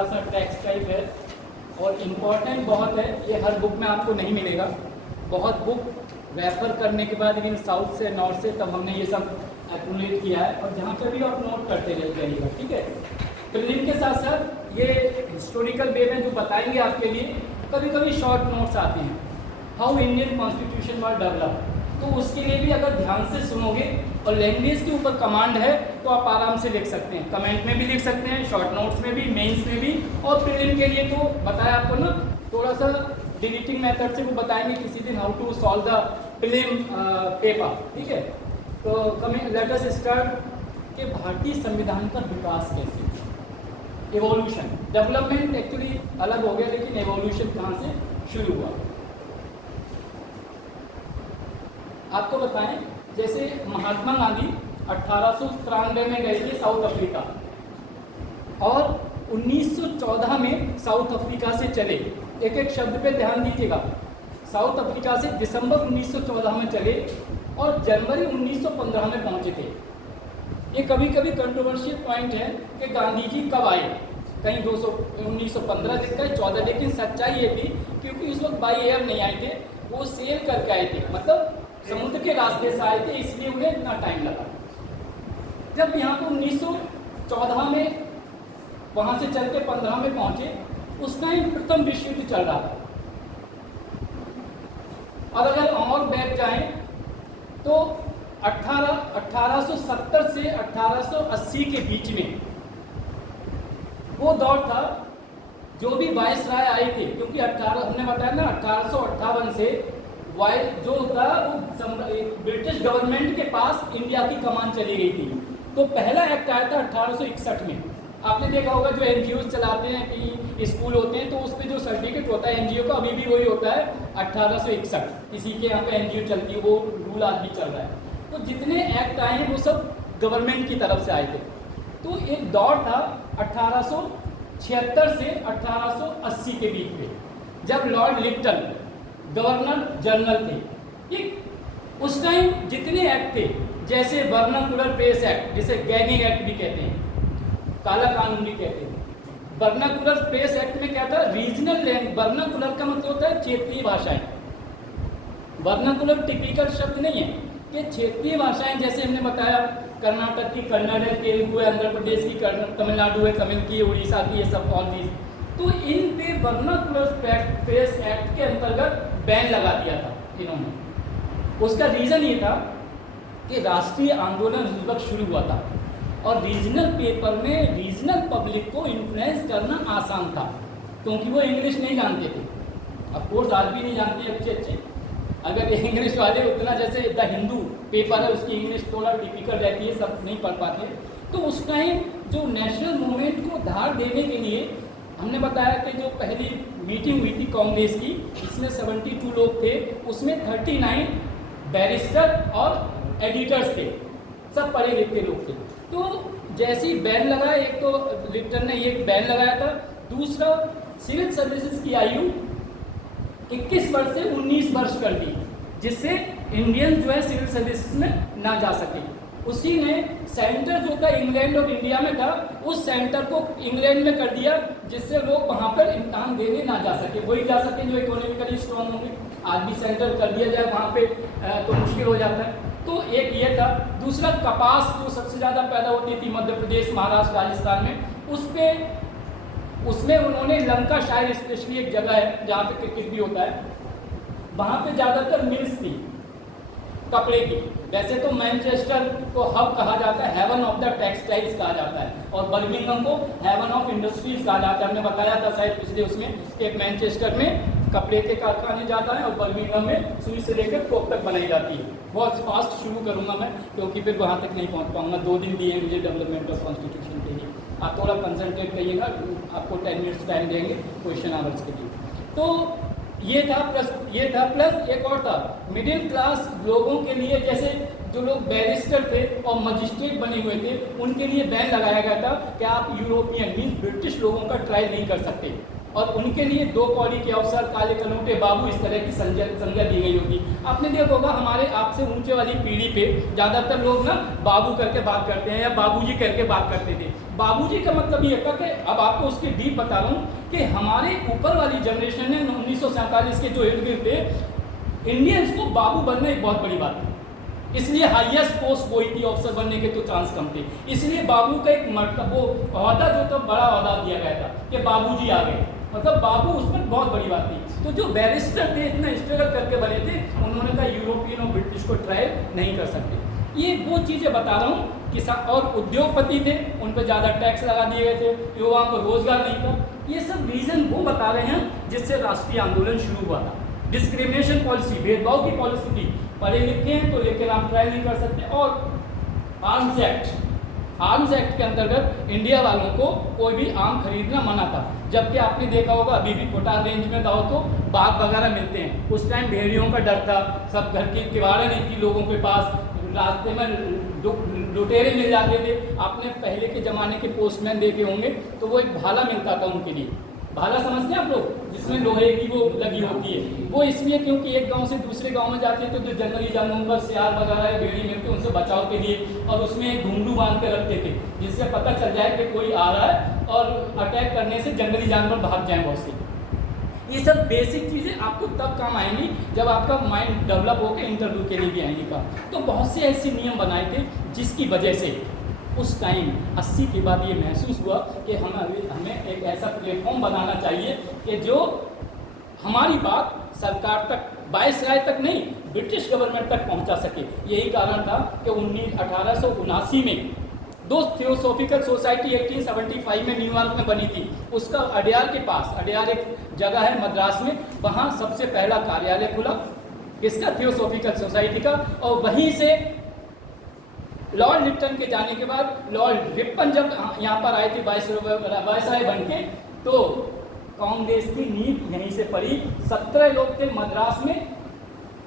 थोड़ा सा text type है और इम्पॉर्टेंट बहुत है, ये हर बुक में आपको नहीं मिलेगा। बहुत बुक रेफर करने के बाद इवन साउथ से नॉर्थ से तब हमने ये सब एक्यूमुलेट किया है, और जहाँ पे भी आप नोट करते जाइएगा, ठीक है। प्रीलिम के साथ साथ ये हिस्टोरिकल वे में जो बताएंगे आपके लिए, कभी कभी शॉर्ट नोट्स आते हैं, how Indian constitution was develop, तो उसके लिए भी अगर ध्यान से सुनोगे और लैंग्वेज के ऊपर कमांड है तो आप आराम से लिख सकते हैं, कमेंट में भी लिख सकते हैं, शॉर्ट नोट्स में भी, मेंस में भी। और प्रीलिम के लिए तो बताया आपको ना, थोड़ा सा डिलीटिंग मेथड से वो बताएंगे किसी दिन, how to solve the prelim paper, ठीक है। तो कमिंग लेट अस स्टार्ट कि भारतीय संविधान का विकास कैसे, एवोल्यूशन, डेवलपमेंट एक्चुअली अलग हो गया, लेकिन एवोल्यूशन कहाँ से शुरू हुआ आपको बताएं। जैसे महात्मा गांधी 1893 में गए थे साउथ अफ्रीका, और 1914 में साउथ अफ्रीका से चले। एक एक शब्द पे ध्यान दीजिएगा। साउथ अफ्रीका से दिसंबर 1914 में चले और जनवरी 1915 में पहुंचे थे। ये कभी कभी कंट्रोवर्शियल पॉइंट है कि गांधी जी कब आए, कहीं 1915 लिखा है 14, लेकिन सच्चाई ये थी क्योंकि उस वक्त बाई एयर नहीं आए थे, वो सेल करके आए थे, मतलब समुद्र के रास्ते से आए थे, इसलिए उन्हें इतना टाइम लगा। जब यहाँ पर 1914 में वहाँ से चल के 15 में पहुँचे, उस टाइम प्रथम विश्व युद्ध चल रहा था। और अगर और बैठ जाएं तो 1870 से 1880 के बीच में वो दौर था, जो भी वायसराय आए थे, क्योंकि हमने बताया ना 1858 से जो था वो ब्रिटिश गवर्नमेंट के पास इंडिया की कमान चली गई थी। तो पहला एक्ट आया था 1861 में। आपने देखा होगा जो एनजीओ चलाते हैं कि स्कूल होते हैं, तो उस पर जो सर्टिफिकेट होता है एनजीओ का, अभी भी वही होता है 1861। किसी के यहाँ पे एनजीओ चलती है, वो रूल आज भी चल रहा है। तो जितने एक्ट आए हैं वो सब गवर्नमेंट की तरफ से आए थे। तो एक दौर था 1876 से 1880 के बीच में, जब लॉर्ड लिप्टन गवर्नर जनरल थे, ठीक। उस टाइम जितने एक्ट थे, जैसे वर्नाकुलर प्रेस एक्ट, जिसे गैगिंग एक्ट भी कहते हैं, काला कानून भी कहते हैं। वर्नाकुलर प्रेस एक्ट में क्या था, रीजनल लैंग्वेज, वर्नाकुलर का मतलब होता है क्षेत्रीय भाषाएं। वर्नाकुलर टिपिकल शब्द नहीं है, ये क्षेत्रीय भाषाएं, जैसे हमने बताया कर्नाटक की कन्नड़ है, तेलुगु है, आंध्र प्रदेश की तमिलनाडु है, तमिल की, उड़ीसा की, ये सब ऑल चीज। तो इन पे वर्नाकुलर प्रेस एक्ट के अंतर्गत बैन लगा दिया था इन्होंने। उसका रीजन ये था कि राष्ट्रीय आंदोलन उस वक्त शुरू हुआ था और रीजनल पेपर में रीजनल पब्लिक को इन्फ्लुएंस करना आसान था, क्योंकि वो इंग्लिश नहीं जानते थे। अफकोर्स आज भी नहीं जानते अच्छे। अगर इंग्लिश वाले उतना, जैसे द हिंदू पेपर है उसकी इंग्लिश थोड़ा डिफिकल्ट रहती है, सब नहीं पढ़ पाते। तो उस टाइम जो नेशनल मूवमेंट को धार देने के लिए हमने बताया कि जो पहली मीटिंग हुई थी कांग्रेस की, इसमें 72 लोग थे, उसमें 39 बैरिस्टर और एडिटर्स थे, सब पढ़े लिखे लोग थे। तो जैसे ही बैन लगा, एक तो लिप्टन ने ये बैन लगाया था, दूसरा सिविल सर्विसेज की आयु 21 वर्ष से 19 वर्ष कर दी, जिससे इंडियन जो है सिविल सर्विसेज में ना जा सके। उसी ने सेंटर जो था इंग्लैंड और इंडिया में था, उस सेंटर को इंग्लैंड में कर दिया, जिससे लोग वहाँ पर इम्तहान देने ना जा सके, वही जा सके जो इकोनॉमिकली स्ट्रॉन्ग होंगे। आज भी सेंटर कर दिया जाए वहाँ पे तो मुश्किल हो जाता है। तो एक ये था। दूसरा, कपास जो सबसे ज़्यादा पैदा होती थी मध्य प्रदेश, महाराष्ट्र, राजस्थान में, उसमें उन्होंने लंका शायर, स्पेशली एक जगह है जहाँ पे क्रिकेट भी होता है, वहाँ पे ज़्यादातर मिल्स थी कपड़े की। वैसे तो मैनचेस्टर को हब कहा जाता है, हेवन ऑफ द टेक्सटाइल्स कहा जाता है, और बर्मिंघम को हेवन ऑफ इंडस्ट्रीज कहा जाता है। हमने बताया था शायद पिछले उसमें कि मैनचेस्टर में कपड़े के कारखाने ज़्यादा हैं और बर्मिंघम में सुई से लेकर टोप तक बनाई जाती है। बहुत फास्ट शुरू करूँगा मैं, क्योंकि फिर वहाँ तक नहीं पहुँच पाऊँगा। 2 दिन दिए हैं मुझे डेवलपमेंट ऑफ कॉन्स्टिट्यूशन के लिए। आप थोड़ा कंसंट्रेट करिएगा, आपको 10 मिनट्स टाइम देंगे क्वेश्चन आवर्स के लिए। तो ये था, प्लस एक और था, मिडिल क्लास लोगों के लिए, जैसे जो लोग बैरिस्टर थे और मजिस्ट्रेट बने हुए थे, उनके लिए बैन लगाया गया था कि आप यूरोपियन मीन्स ब्रिटिश लोगों का ट्रायल नहीं कर सकते। और उनके लिए 2 कौड़ी के अवसर, काले कनोटे बाबू, इस तरह की संज्ञा दी गई होगी। आपने देखा होगा हमारे आपसे ऊंचे वाली पीढ़ी पे ज़्यादातर लोग ना बाबू करके बात करते हैं या बाबूजी करके बात करते थे। बाबूजी का मतलब ये था कि अब आपको उसके डीप बता रहा हूँ कि हमारे ऊपर वाली जनरेशन ने 1947 के जो इर्द गिर्द थे, इंडियंस को बाबू बनना एक बहुत बड़ी बात है, इसलिए हाईएस्ट पोस्ट वही थी, ऑफिसर बनने के तो चांस कम थे, इसलिए बाबू का एक मतलब वो ओहदा जो था बड़ा ओहदा दिया गया था कि बाबूजी आ गए, मतलब बाबू उसमें बहुत बड़ी बात थी। तो जो बैरिस्टर थे इतना स्ट्रगल करके बने थे, उन्होंने कहा यूरोपियन और ब्रिटिश को ट्राई नहीं कर सकते। ये वो चीज़ें बता रहा हूँ कि और उद्योगपति थे, उन पर ज़्यादा टैक्स लगा दिए गए थे, युवाओं को रोजगार नहीं था। ये सब रीज़न वो बता रहे हैं जिससे राष्ट्रीय आंदोलन शुरू हुआ था। डिस्क्रिमिनेशन पॉलिसी, भेदभाव की पॉलिसी थी, पढ़े लिखे हैं तो लेकिन आप ट्राई नहीं कर सकते। और आर्म्स एक्ट के अंतर्गत इंडिया वालों को कोई भी आर्म खरीदना मना था, जबकि आपने देखा होगा अभी भी कोटार रेंज में जाओ तो बाघ वगैरह मिलते हैं। उस टाइम भेड़ियों का डर था, सब घर की किवाड़ें नहीं थी लोगों के पास, रास्ते में लुटेरे मिल जाते थे। आपने पहले के ज़माने के पोस्टमैन देखे होंगे तो वो एक भाला मिलता था उनके लिए, भाला समझते हैं आप लोग, जिसमें लोहे की वो लगी होती है। वो इसलिए क्योंकि एक गांव से दूसरे गांव में जाते हैं तो जो जंगली जानवर सियार वगैरह या भेड़ी मिलते हैं उनसे बचाव के लिए, और उसमें एक घुंघरू बांध के रखते थे जिससे पता चल जाए कि कोई आ रहा है और अटैक करने से जंगली जानवर भाग जाएं बहुत से। ये सब बेसिक चीज़ें आपको तब काम आएंगी जब आपका माइंड डेवलप होकर इंटरव्यू के लिए भी आएंगे काम। तो बहुत से ऐसे नियम बनाए थे जिसकी वजह से उस टाइम 80 के बाद ये महसूस हुआ कि हमें एक ऐसा प्लेटफॉर्म बनाना चाहिए कि जो हमारी बात सरकार तक, वायसराय तक नहीं, ब्रिटिश गवर्नमेंट तक पहुंचा सके। यही कारण था कि 1879 में दो थियोसॉफिकल सोसाइटी 1875 में न्यूयॉर्क में बनी थी। उसका अडयार के पास, अडयार एक जगह है मद्रास में, वहाँ सबसे पहला कार्यालय खुला किसका, थियोसॉफिकल सोसाइटी का। और वहीं से लॉर्ड लिप्टन के जाने के बाद लॉर्ड रिपन जब यहाँ पर आए थे वायसराय बन के, तो कांग्रेस की नींव यहीं से पड़ी। 17 लोग थे मद्रास में,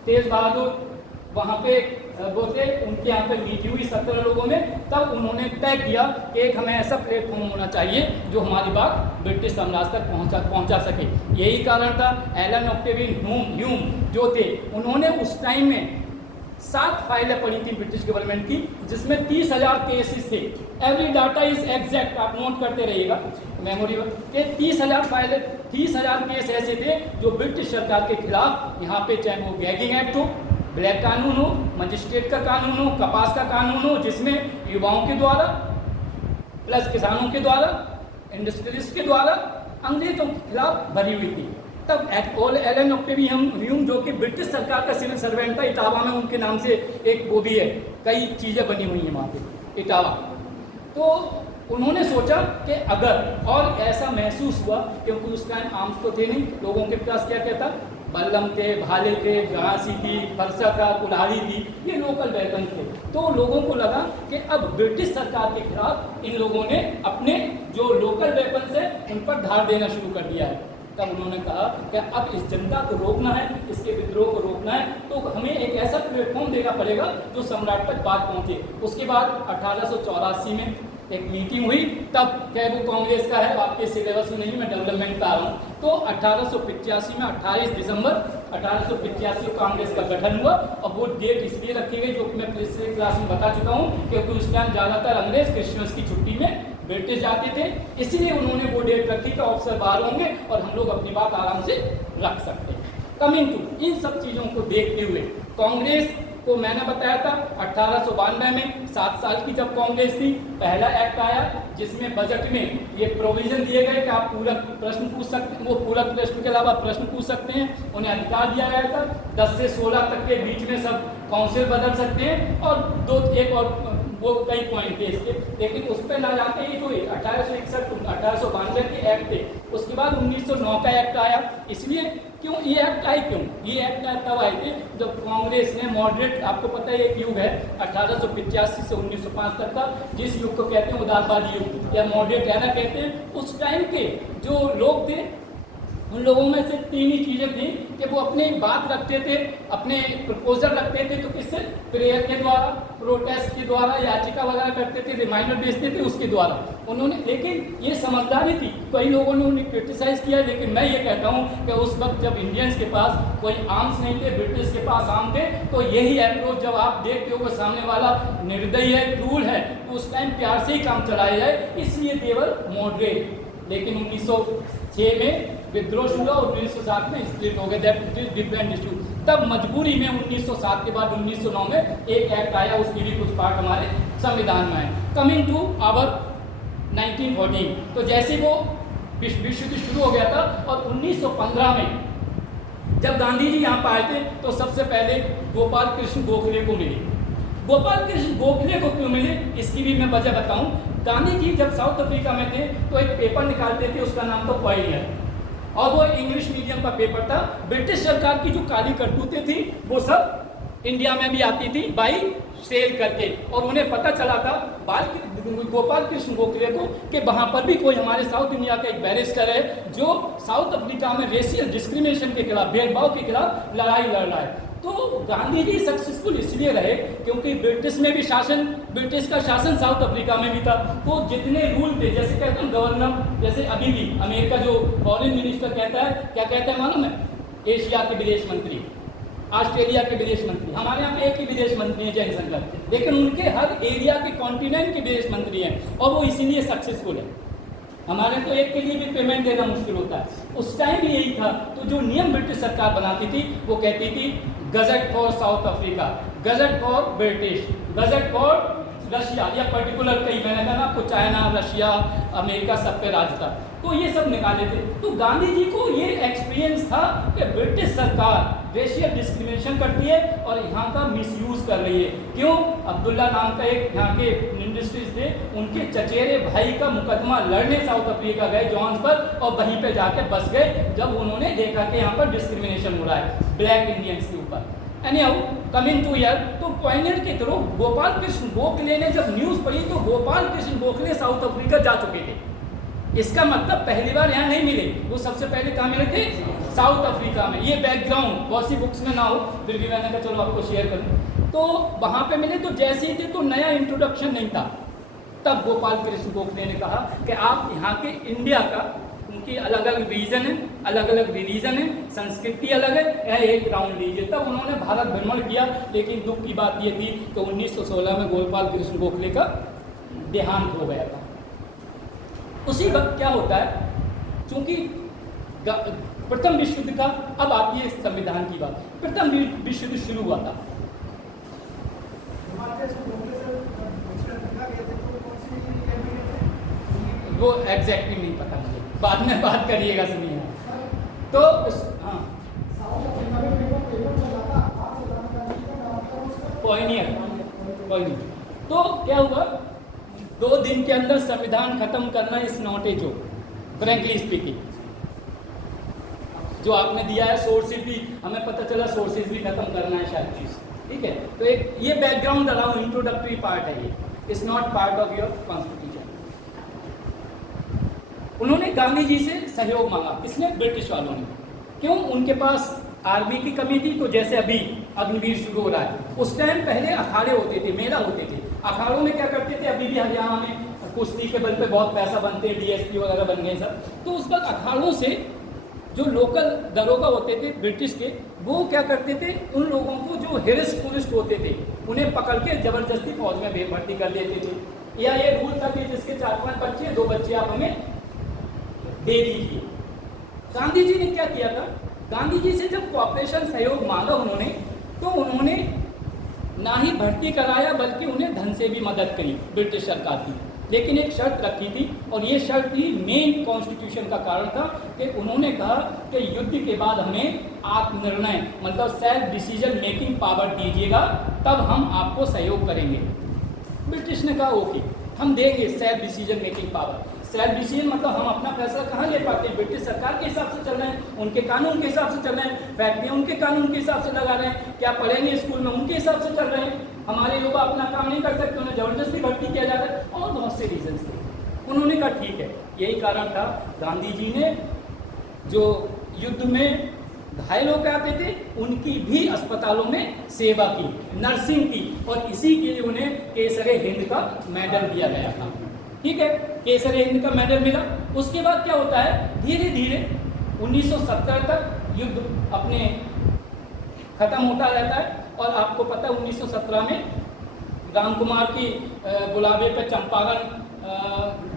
तेज बहादुर वहाँ पे वो थे, उनके यहाँ पे मीटिंग हुई 17 लोगों में। तब उन्होंने तय किया कि एक हमें ऐसा प्लेटफॉर्म होना चाहिए जो हमारी बात ब्रिटिश साम्राज्य तक पहुँचा सके। यही कारण था एलन ऑक्टेवियन ह्यूम जो थे, उन्होंने उस टाइम में 7 फाइलें पड़ी थी ब्रिटिश गवर्नमेंट की, जिसमें 30,000 केसेस थे। एवरी डाटा इज एग्जैक्ट, आप नोट करते रहिएगा मेमोरी में कि 30,000 फाइलें, 30,000 केस ऐसे थे जो ब्रिटिश सरकार के खिलाफ, यहाँ पे चाहे वो गैगिंग एक्ट हो, ब्लैक कानून हो, मजिस्ट्रेट का कानून हो, कपास का कानून हो, जिसमें युवाओं के द्वारा प्लस किसानों के द्वारा, इंडस्ट्रियलिस्ट के द्वारा अंग्रेजों के खिलाफ भरी हुई थी। तब एलन ऑक्टेवियन ह्यूम जो कि ब्रिटिश सरकार का सिविल सर्वेंट था, इटावा में उनके नाम से एक वो भी है, कई चीज़ें बनी हुई हैं वहाँ पे इटावा। तो उन्होंने सोचा कि अगर, और ऐसा महसूस हुआ क्योंकि उस टाइम आर्म्स तो थे नहीं, लोगों के पास क्या क्या था, बल्लम थे, भाले थे, घासी थी, फरसा था, कुल्हाड़ी थी, ये लोकल वेपन थे। तो लोगों को लगा कि अब ब्रिटिश सरकार के खिलाफ इन लोगों ने अपने जो लोकल वेपन है उन पर धार देना शुरू कर दिया है। तब उन्होंने कहा कि अब इस जनता को रोकना है, इसके विद्रोह को रोकना है, तो हमें एक ऐसा प्लेटफॉर्म देना पड़ेगा जो सम्राट तक बात पहुंचे। उसके बाद 1884 में एक मीटिंग हुई, तब क्या वो कांग्रेस का है, आपके सिलेबस में नहीं, मैं डेवलपमेंट का आ रहा हूँ। तो 1885 में 28 दिसंबर 1885 को कांग्रेस का गठन हुआ। और वो डेट इसलिए रखी गई जो कि मैं पिछले क्लास में बता चुका हूँ, क्योंकि उस टाइम ज़्यादातर अंग्रेज क्रिश्चियंस की छुट्टी में ब्रिटिश जाते थे, इसलिए उन्होंने वो डेट रखी कि ऑफिसर बाहर होंगे और हम लोग अपनी बात आराम से रख सकते हैं। कमिंग टू इन सब चीज़ों को देखते हुए कांग्रेस को मैंने बताया था 1892 में 7 साल की जब कांग्रेस थी, पहला एक्ट आया जिसमें बजट में ये प्रोविजन दिए गए कि आप पूरक प्रश्न पूछ सकते हैं, वो पूरक प्रश्न के अलावा प्रश्न पूछ सकते हैं, उन्हें अधिकार दिया गया था। 10 से 16 तक के बीच में सब काउंसिल बदल सकते हैं, और एक और वो कई पॉइंट थे इसके, लेकिन उस पर ना जाते ही जो 1861 1892 के एक्ट थे, उसके बाद 1909 का एक्ट आया। इसलिए क्यों ये एक्ट आए, क्यों ये एक्ट तब आए थे जब कांग्रेस ने मॉडरेट, आपको पता है एक युग है 1885 से 1905 तक का, जिस युग को कहते हैं उदारवादी युग या मॉडरेट एरा कहते हैं। उस टाइम के जो लोग थे उन लोगों में से 3 ही चीज़ें थी कि वो अपने बात रखते थे, अपने प्रपोजल रखते थे, तो किससे, प्रेयर के द्वारा, प्रोटेस्ट के द्वारा, याचिका वगैरह करते थे, रिमाइंडर भेजते थे उसके द्वारा उन्होंने। लेकिन ये समझदारी थी, कई लोगों ने उन्हें क्रिटिसाइज किया, लेकिन मैं ये कहता हूँ कि उस वक्त जब इंडियंस के पास कोई आर्म्स नहीं थे, ब्रिटिश के पास आर्म थे, तो यही अप्रोच जब आप देखते हो कि सामने वाला निर्दयी है, क्रूर है, तो उस टाइम प्यार से ही काम चलाया जाए, इसलिए देवर मॉडरेट। लेकिन 1906 में विद्रोह हुआ और 1907 में स्प्लिट हो गए, दैट इज डिफरेंट इशू। तब मजबूरी में 1907 के बाद 1909 में एक एक्ट आया, उसकी भी कुछ पार्ट हमारे संविधान में है। कमिंग टू आवर 1914, तो जैसे वो विश्व युद्ध शुरू हो गया था और 1915 में जब गांधी जी यहाँ पर आए थे, तो सबसे पहले गोपाल कृष्ण गोखले को मिले। गोपाल कृष्ण गोखले को क्यों मिले, इसकी भी मैं वजह बताऊं। गांधी जी जब साउथ अफ्रीका में थे तो एक पेपर निकालते थे, उसका नाम था पॉइनियर, और वो इंग्लिश मीडियम का पेपर था। ब्रिटिश सरकार की जो काली करतूतें थी वो सब इंडिया में भी आती थी बाई सेल करके, और उन्हें पता चला था गोपाल कृष्ण गोखले को कि वहाँ पर भी कोई हमारे साउथ इंडिया का एक बैरिस्टर है जो साउथ अफ्रीका में रेशियल डिस्क्रिमिनेशन के खिलाफ, भेदभाव के खिलाफ लड़ाई लड़ रहा है। तो गांधी जी सक्सेसफुल इसलिए रहे क्योंकि ब्रिटिश में भी शासन, ब्रिटिश का शासन साउथ अफ्रीका में भी था। तो जितने रूल थे, जैसे कहते हैं गवर्नर, जैसे अभी भी अमेरिका जो फॉरेन मिनिस्टर कहता है, क्या कहता है मालूम है, एशिया के विदेश मंत्री, ऑस्ट्रेलिया के विदेश मंत्री। हमारे यहाँ पे एक ही विदेश मंत्री है जयशंकर, लेकिन उनके हर एरिया के कॉन्टिनेंट के विदेश मंत्री हैं, और वो इसीलिए सक्सेसफुल है। हमारे तो एक के लिए भी पेमेंट देना मुश्किल होता है। उस टाइम भी यही था। तो जो नियम ब्रिटिश सरकार बनाती थी वो कहती थी gazette for south Africa, gazette for British, gazette for Russia, या पर्टिकुलर कई, मैंने कहा ना आपको, चाइना, रशिया, अमेरिका, सब पे राज था, तो ये सब निकाले थे। तो गांधी जी को ये एक्सपीरियंस था कि ब्रिटिश सरकार रेशियल डिस्क्रिमिनेशन करती है और यहाँ का मिसयूज कर रही है। क्यों? अब्दुल्ला नाम का एक यहाँ के इंडस्ट्रीज थे, उनके चचेरे भाई का मुकदमा लड़ने साउथ अफ्रीका गए जोहान्सबर्ग, और वहीं पे जाके बस गए जब उन्होंने देखा कि यहाँ पर डिस्क्रिमिनेशन हो रहा है ब्लैक इंडियंस के ऊपर। एनीहाउ कमिंग टू ईयर, तो पॉइनियर के थ्रू गोपाल कृष्ण गोखले ने जब न्यूज़ पढ़ी तो गोपाल कृष्ण गोखले साउथ अफ्रीका जा चुके थे। इसका मतलब पहली बार यहाँ नहीं मिले, वो सबसे पहले कहाँ मिले थे? साउथ अफ्रीका में। ये बैकग्राउंड बहुत सी बुक्स में ना हो, फिर भी मैंने कहा चलो आपको शेयर करूँ। तो वहाँ पे मिले, तो जैसे ही थे तो नया इंट्रोडक्शन नहीं था। तब गोपाल कृष्ण गोखले ने कहा कि आप यहाँ के इंडिया का, उनकी अलग अलग रीजन है, अलग अलग रिलीजन है, संस्कृति अलग है, यह एक राउंड लीजिए। तब उन्होंने भारत भ्रमण किया, लेकिन दुख की बात यह थी कि 1916 में गोपाल कृष्ण गोखले का देहांत हो गया था। उसी वक्त क्या होता है, चूंकि प्रथम विश्व युद्ध का, अब आती है संविधान की बात, प्रथम विश्व युद्ध शुरू हुआ था। वो एग्जैक्टली नहीं पता मुझे, बाद में बात करिएगा, सुनिए। तो उस, हाँ, पॉइनियर। तो क्या हुआ, 2 दिन के अंदर संविधान खत्म करना is not a joke, frankly speaking. जो आपने दिया है सोर्सेज भी, हमें पता चला सोर्सेज भी खत्म करना है शायद चीज, ठीक है। तो एक ये बैकग्राउंड अराउंड इंट्रोडक्टरी पार्ट है, ये is not part of your constitution. उन्होंने गांधी जी से सहयोग मांगा, किसने? ब्रिटिश वालों ने। क्यों? उनके पास आर्मी की कमी थी। तो जैसे अभी अग्निवीर शुरू हो रहा है, उस टाइम पहले अखाड़े होते थे, मेला होते थे। अखाड़ों में क्या करते थे, अभी भी हरियाणा में कुश्ती के बल पे बहुत पैसा बनते हैं, डीएसपी वगैरह बन गए सब। तो उस वक्त अखाड़ों से जो लोकल दरोगा होते थे ब्रिटिश के, वो क्या करते थे, उन लोगों को जो हेरिस्ट टूरिस्ट होते थे उन्हें पकड़ के जबरदस्ती फौज में भर्ती कर देते थे। या ये रूल था कि जिसके 4-5 बच्चे, 2 बच्चे आप हमें दे दीजिए। गांधी जी ने क्या किया था, गांधी जी से जब कोऑपरेशन सहयोग मांगा उन्होंने, तो उन्होंने ना ही भर्ती कराया बल्कि उन्हें धन से भी मदद करी ब्रिटिश सरकार की। लेकिन एक शर्त रखी थी, और ये शर्त ही मेन कॉन्स्टिट्यूशन का कारण था कि उन्होंने कहा कि युद्ध के बाद हमें आत्मनिर्णय, मतलब सेल्फ डिसीजन मेकिंग पावर दीजिएगा, तब हम आपको सहयोग करेंगे। ब्रिटिश ने कहा ओके, हम देंगे self decision making power. Self decision मतलब हम अपना फैसला कहाँ ले पाते हैं? ब्रिटिश सरकार के हिसाब से चल रहे हैं, उनके कानून के हिसाब से चल रहे हैं, फैक्ट्रियाँ उनके कानून के हिसाब से लगा रहे हैं, क्या पढ़ेंगे स्कूल में उनके हिसाब से चल रहे हैं, हमारे लोग अपना काम नहीं कर सकते, उन्हें जबरदस्ती भर्ती किया जा रहा है, और बहुत से रीजन थे। उन्होंने कहा ठीक है। यही कारण था गांधी जी ने जो युद्ध में घायल होकर आते थे, उनकी भी अस्पतालों में सेवा की, नर्सिंग की, और इसी के लिए उन्हें केसरे हिंद का मेडल दिया गया था। ठीक है, केसरे हिंद का मेडल मिला। उसके बाद क्या होता है, धीरे धीरे 1970 तक युद्ध अपने खत्म होता रहता है। और आपको पता है 1917 में राम कुमार की बुलावे पर चंपारण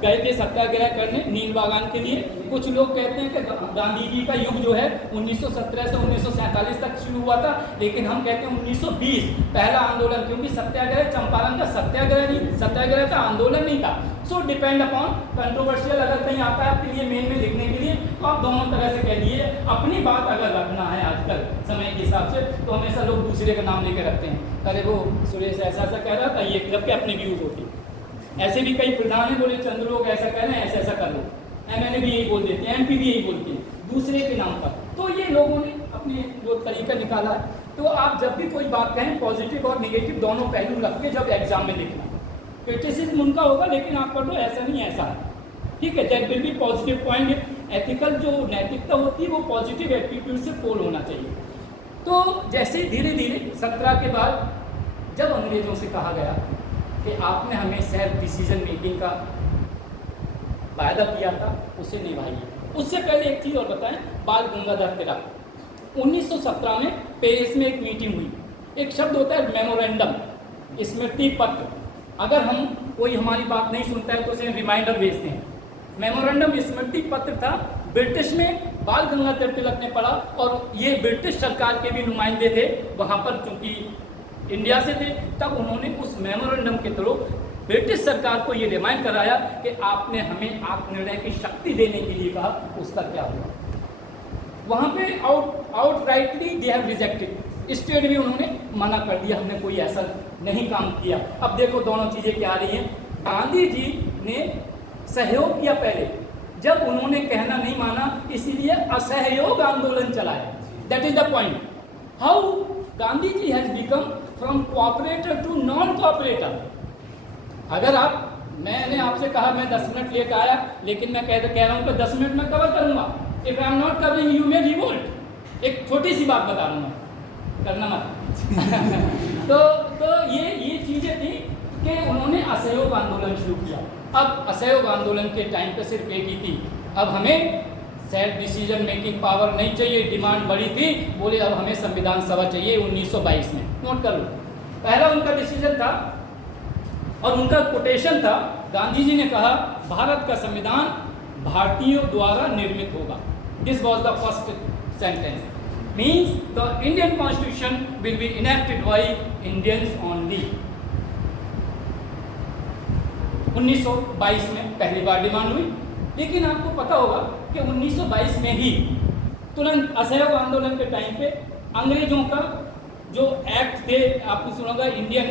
गए थे सत्याग्रह करने नील बागान के लिए। कुछ लोग कहते हैं कि गांधी जी का युग जो है 1917 से 1947 तक शुरू हुआ था, लेकिन हम कहते हैं 1920 पहला आंदोलन, क्योंकि सत्याग्रह चंपारण का सत्याग्रह नहीं, सत्याग्रह का आंदोलन नहीं था। सो डिपेंड अपॉन कंट्रोवर्शियल अगर कहीं आता है आपके लिए मेन में लिखने के लिए, तो आप दोनों तरह से कह दिए। अपनी बात अगर रखना है आजकल समय के हिसाब से, तो हमेशा लोग दूसरे का नाम लेकर रखते हैं, अरे वो सुरेश ऐसा ऐसा कह रहा था, ये जबकि अपने व्यूज होती है। ऐसे भी कई प्रधान है बोले चंद्र लोग ऐसा कह रहे हैं, ऐसा ऐसा कर लो, एमएलए भी यही बोल देते हैं, एमपी भी यही बोलते हैं दूसरे के नाम पर। तो ये लोगों ने अपने जो तरीका निकाला है। तो आप जब भी कोई बात कहें पॉजिटिव और निगेटिव दोनों पहलू रख के जब एग्जाम में लिखना, क्रिटिसिज्म उनका होगा लेकिन आप कर दो ऐसा नहीं ऐसा है, ठीक है। That will be positive point. Ethical जो नैतिकता होती है वो पॉजिटिव एटीट्यूड से फॉलो होना चाहिए। तो जैसे धीरे धीरे 17 के बाद जब अंग्रेजों से कहा गया कि आपने हमें सेल्फ डिसीजन मेकिंग का वायदा किया था उसे निभाइए। उससे पहले एक चीज़ और बताएं, बाल गंगाधर तिलक 1917 में पेरिस में एक मीटिंग हुई। एक शब्द होता है मेमोरेंडम, स्मृति पत्र। अगर हम कोई हमारी बात नहीं सुनता है तो उसे रिमाइंडर भेजते हैं। मेमोरेंडम स्मृति पत्र था, ब्रिटिश में बाल गंगाधर तिलक ने पढ़ा, और ये ब्रिटिश सरकार के भी नुमाइंदे थे वहाँ पर, चूँकि इंडिया से थे। तब उन्होंने उस मेमोरेंडम के थ्रू ब्रिटिश सरकार को ये रिमाइंड कराया कि आपने हमें आत्मनिर्णय की शक्ति देने के लिए कहा, उसका क्या हुआ। वहाँ पे outrightly they have rejected, state भी उन्होंने मना कर दिया, हमने कोई ऐसा नहीं काम किया। अब देखो दोनों चीज़ें क्या आ रही हैं। गांधी जी ने सहयोग किया पहले, जब उन्होंने कहना नहीं माना इसीलिए असहयोग आंदोलन चलाया। That is the point, how Gandhi ji has become from cooperator to non cooperator. अगर मैंने आपसे कहा मैं 10 मिनट लेट आया, लेकिन मैं कह रहा हूँ कि 10 मिनट में कवर करूँगा, if I am not covering you may revolt. एक छोटी सी बात बता दूँगा, करना मत। तो ये चीज़ें थी कि उन्होंने असहयोग आंदोलन शुरू किया। अब असहयोग आंदोलन के टाइम पे सिर्फ एक ही थी, अब हमें सेल्फ डिसीजन मेकिंग पावर नहीं चाहिए, डिमांड बड़ी थी, बोले अब हमें संविधान सभा चाहिए 1922 में। नोट कर लो, पहला उनका डिसीजन था और उनका कोटेशन था, गांधी जी ने कहा भारत का संविधान भारतीयों द्वारा निर्मित होगा। This was the first sentence, means the Indian constitution will be enacted by Indians only. 1922 में पहली बार डिमांड हुई, लेकिन आपको पता होगा कि 1922 में ही तुरंत असहयोग आंदोलन के टाइम पे अंग्रेजों का जो एक्ट थे, आपने सुना होगा इंडियन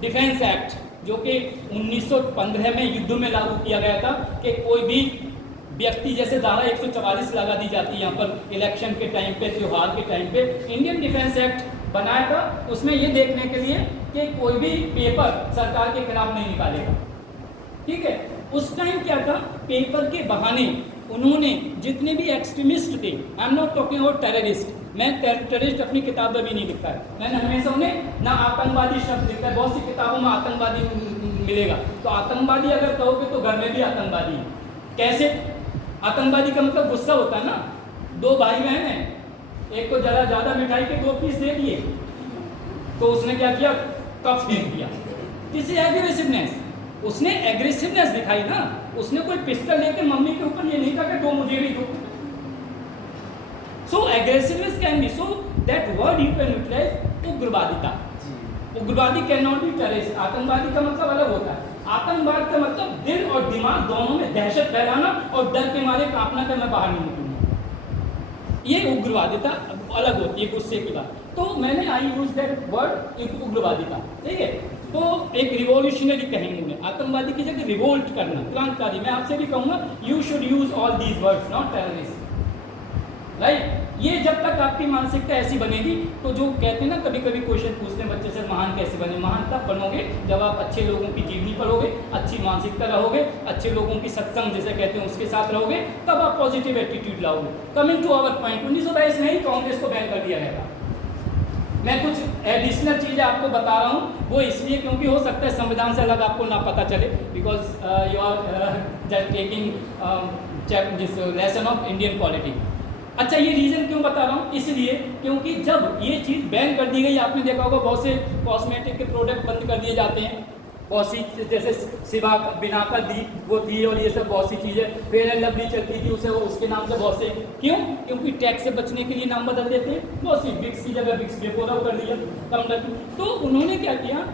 डिफेंस एक्ट, जो कि 1915 में युद्ध में लागू किया गया था कि कोई भी व्यक्ति, जैसे धारा 144 लगा दी जाती है यहाँ पर इलेक्शन के टाइम पे, त्यौहार के टाइम पे, इंडियन डिफेंस एक्ट बनाया था उसमें ये देखने के लिए कि कोई भी पेपर सरकार के खिलाफ नहीं निकालेगा, ठीक है। उस टाइम क्या था, पेपर के बहाने उन्होंने जितने भी एक्सट्रीमिस्ट थे, I am not talking about terrorist, मैं टेररिस्ट अपनी किताब में भी नहीं लिखा है, मैंने हमेशा उन्हें ना आतंकवादी शब्द लिखा है, बहुत सी किताबों में आतंकवादी मिलेगा, तो आतंकवादी अगर कहोगे तो घर में भी आतंकवादी है। कैसे? आतंकवादी का मतलब गुस्सा होता है ना, दो भाई बहन हैं, एक को जरा ज़्यादा मिठाई के 2 पीस दे दिए तो उसने क्या किया, कप फेंक दिया। किसी एग्रेसिवनेस, उसने एग्रेसिवनेस दिखाई ना, उसने कोई पिस्टल लेके मम्मी के ऊपर ये नहीं कहा कि 2 मुझे भी दो। So aggressiveness can be, so that word you can utilize उग्रवादिता। उग्रवादी कैन नॉट बी टेररिस्ट। आतंकवादी का मतलब अलग होता है, आतंकवाद का मतलब दिल और दिमाग दोनों में दहशत फैलाना और डर के मारे कांपना कि मैं बाहर नहीं निकलूंगा, ये उग्रवादिता अलग होती है गुस्से की बात। तो मैंने आई यूज दैट वर्ड उग्रवादिता, ठीक है। तो एक रिवॉल्यूशनरी कहेंगे उन्हें, आतंकवादी की जगह रिवोल्ट करना, क्रांतिकारी। मैं आपसे भी कहूँगा you should use all these words, not terrorist, right. ये जब तक आपकी मानसिकता ऐसी बनेगी, तो जो कहते हैं ना, कभी कभी क्वेश्चन पूछते हैं बच्चे से, महान कैसे बने? महान तब बनोगे जब आप अच्छे लोगों की जीवनी पढ़ोगे, अच्छी मानसिकता रहोगे, अच्छे लोगों की सत्संग जिसे कहते हैं उसके साथ रहोगे, तब आप पॉजिटिव एटीट्यूड लाओगे। कमिंग टू आवर पॉइंट, 1922 में ही कांग्रेस को बैन कर दिया गया था। मैं कुछ एडिशनल चीज़ें आपको बता रहा हूँ, वो इसलिए क्योंकि हो सकता है संविधान से अलग आपको ना पता चले, because you are taking this lesson of Indian polity. अच्छा, ये रीज़न क्यों बता रहा हूँ? इसलिए क्योंकि जब ये चीज़ बैन कर दी गई, आपने देखा होगा बहुत से कॉस्मेटिक के प्रोडक्ट बंद कर दिए जाते हैं, बहुत सी जैसे सिवा बिनाका दी वो थी, और ये सब बहुत सी चीज़ें, फेयर एंड लवली चलती थी, उसे उसके नाम से बहुत से, क्यों? क्योंकि टैक्स से बचने के लिए नाम बदल देते हैं। बहुत सी विक्स की जगह विक्स बेपोरा कर दिया, कम रखी। तो उन्होंने क्या किया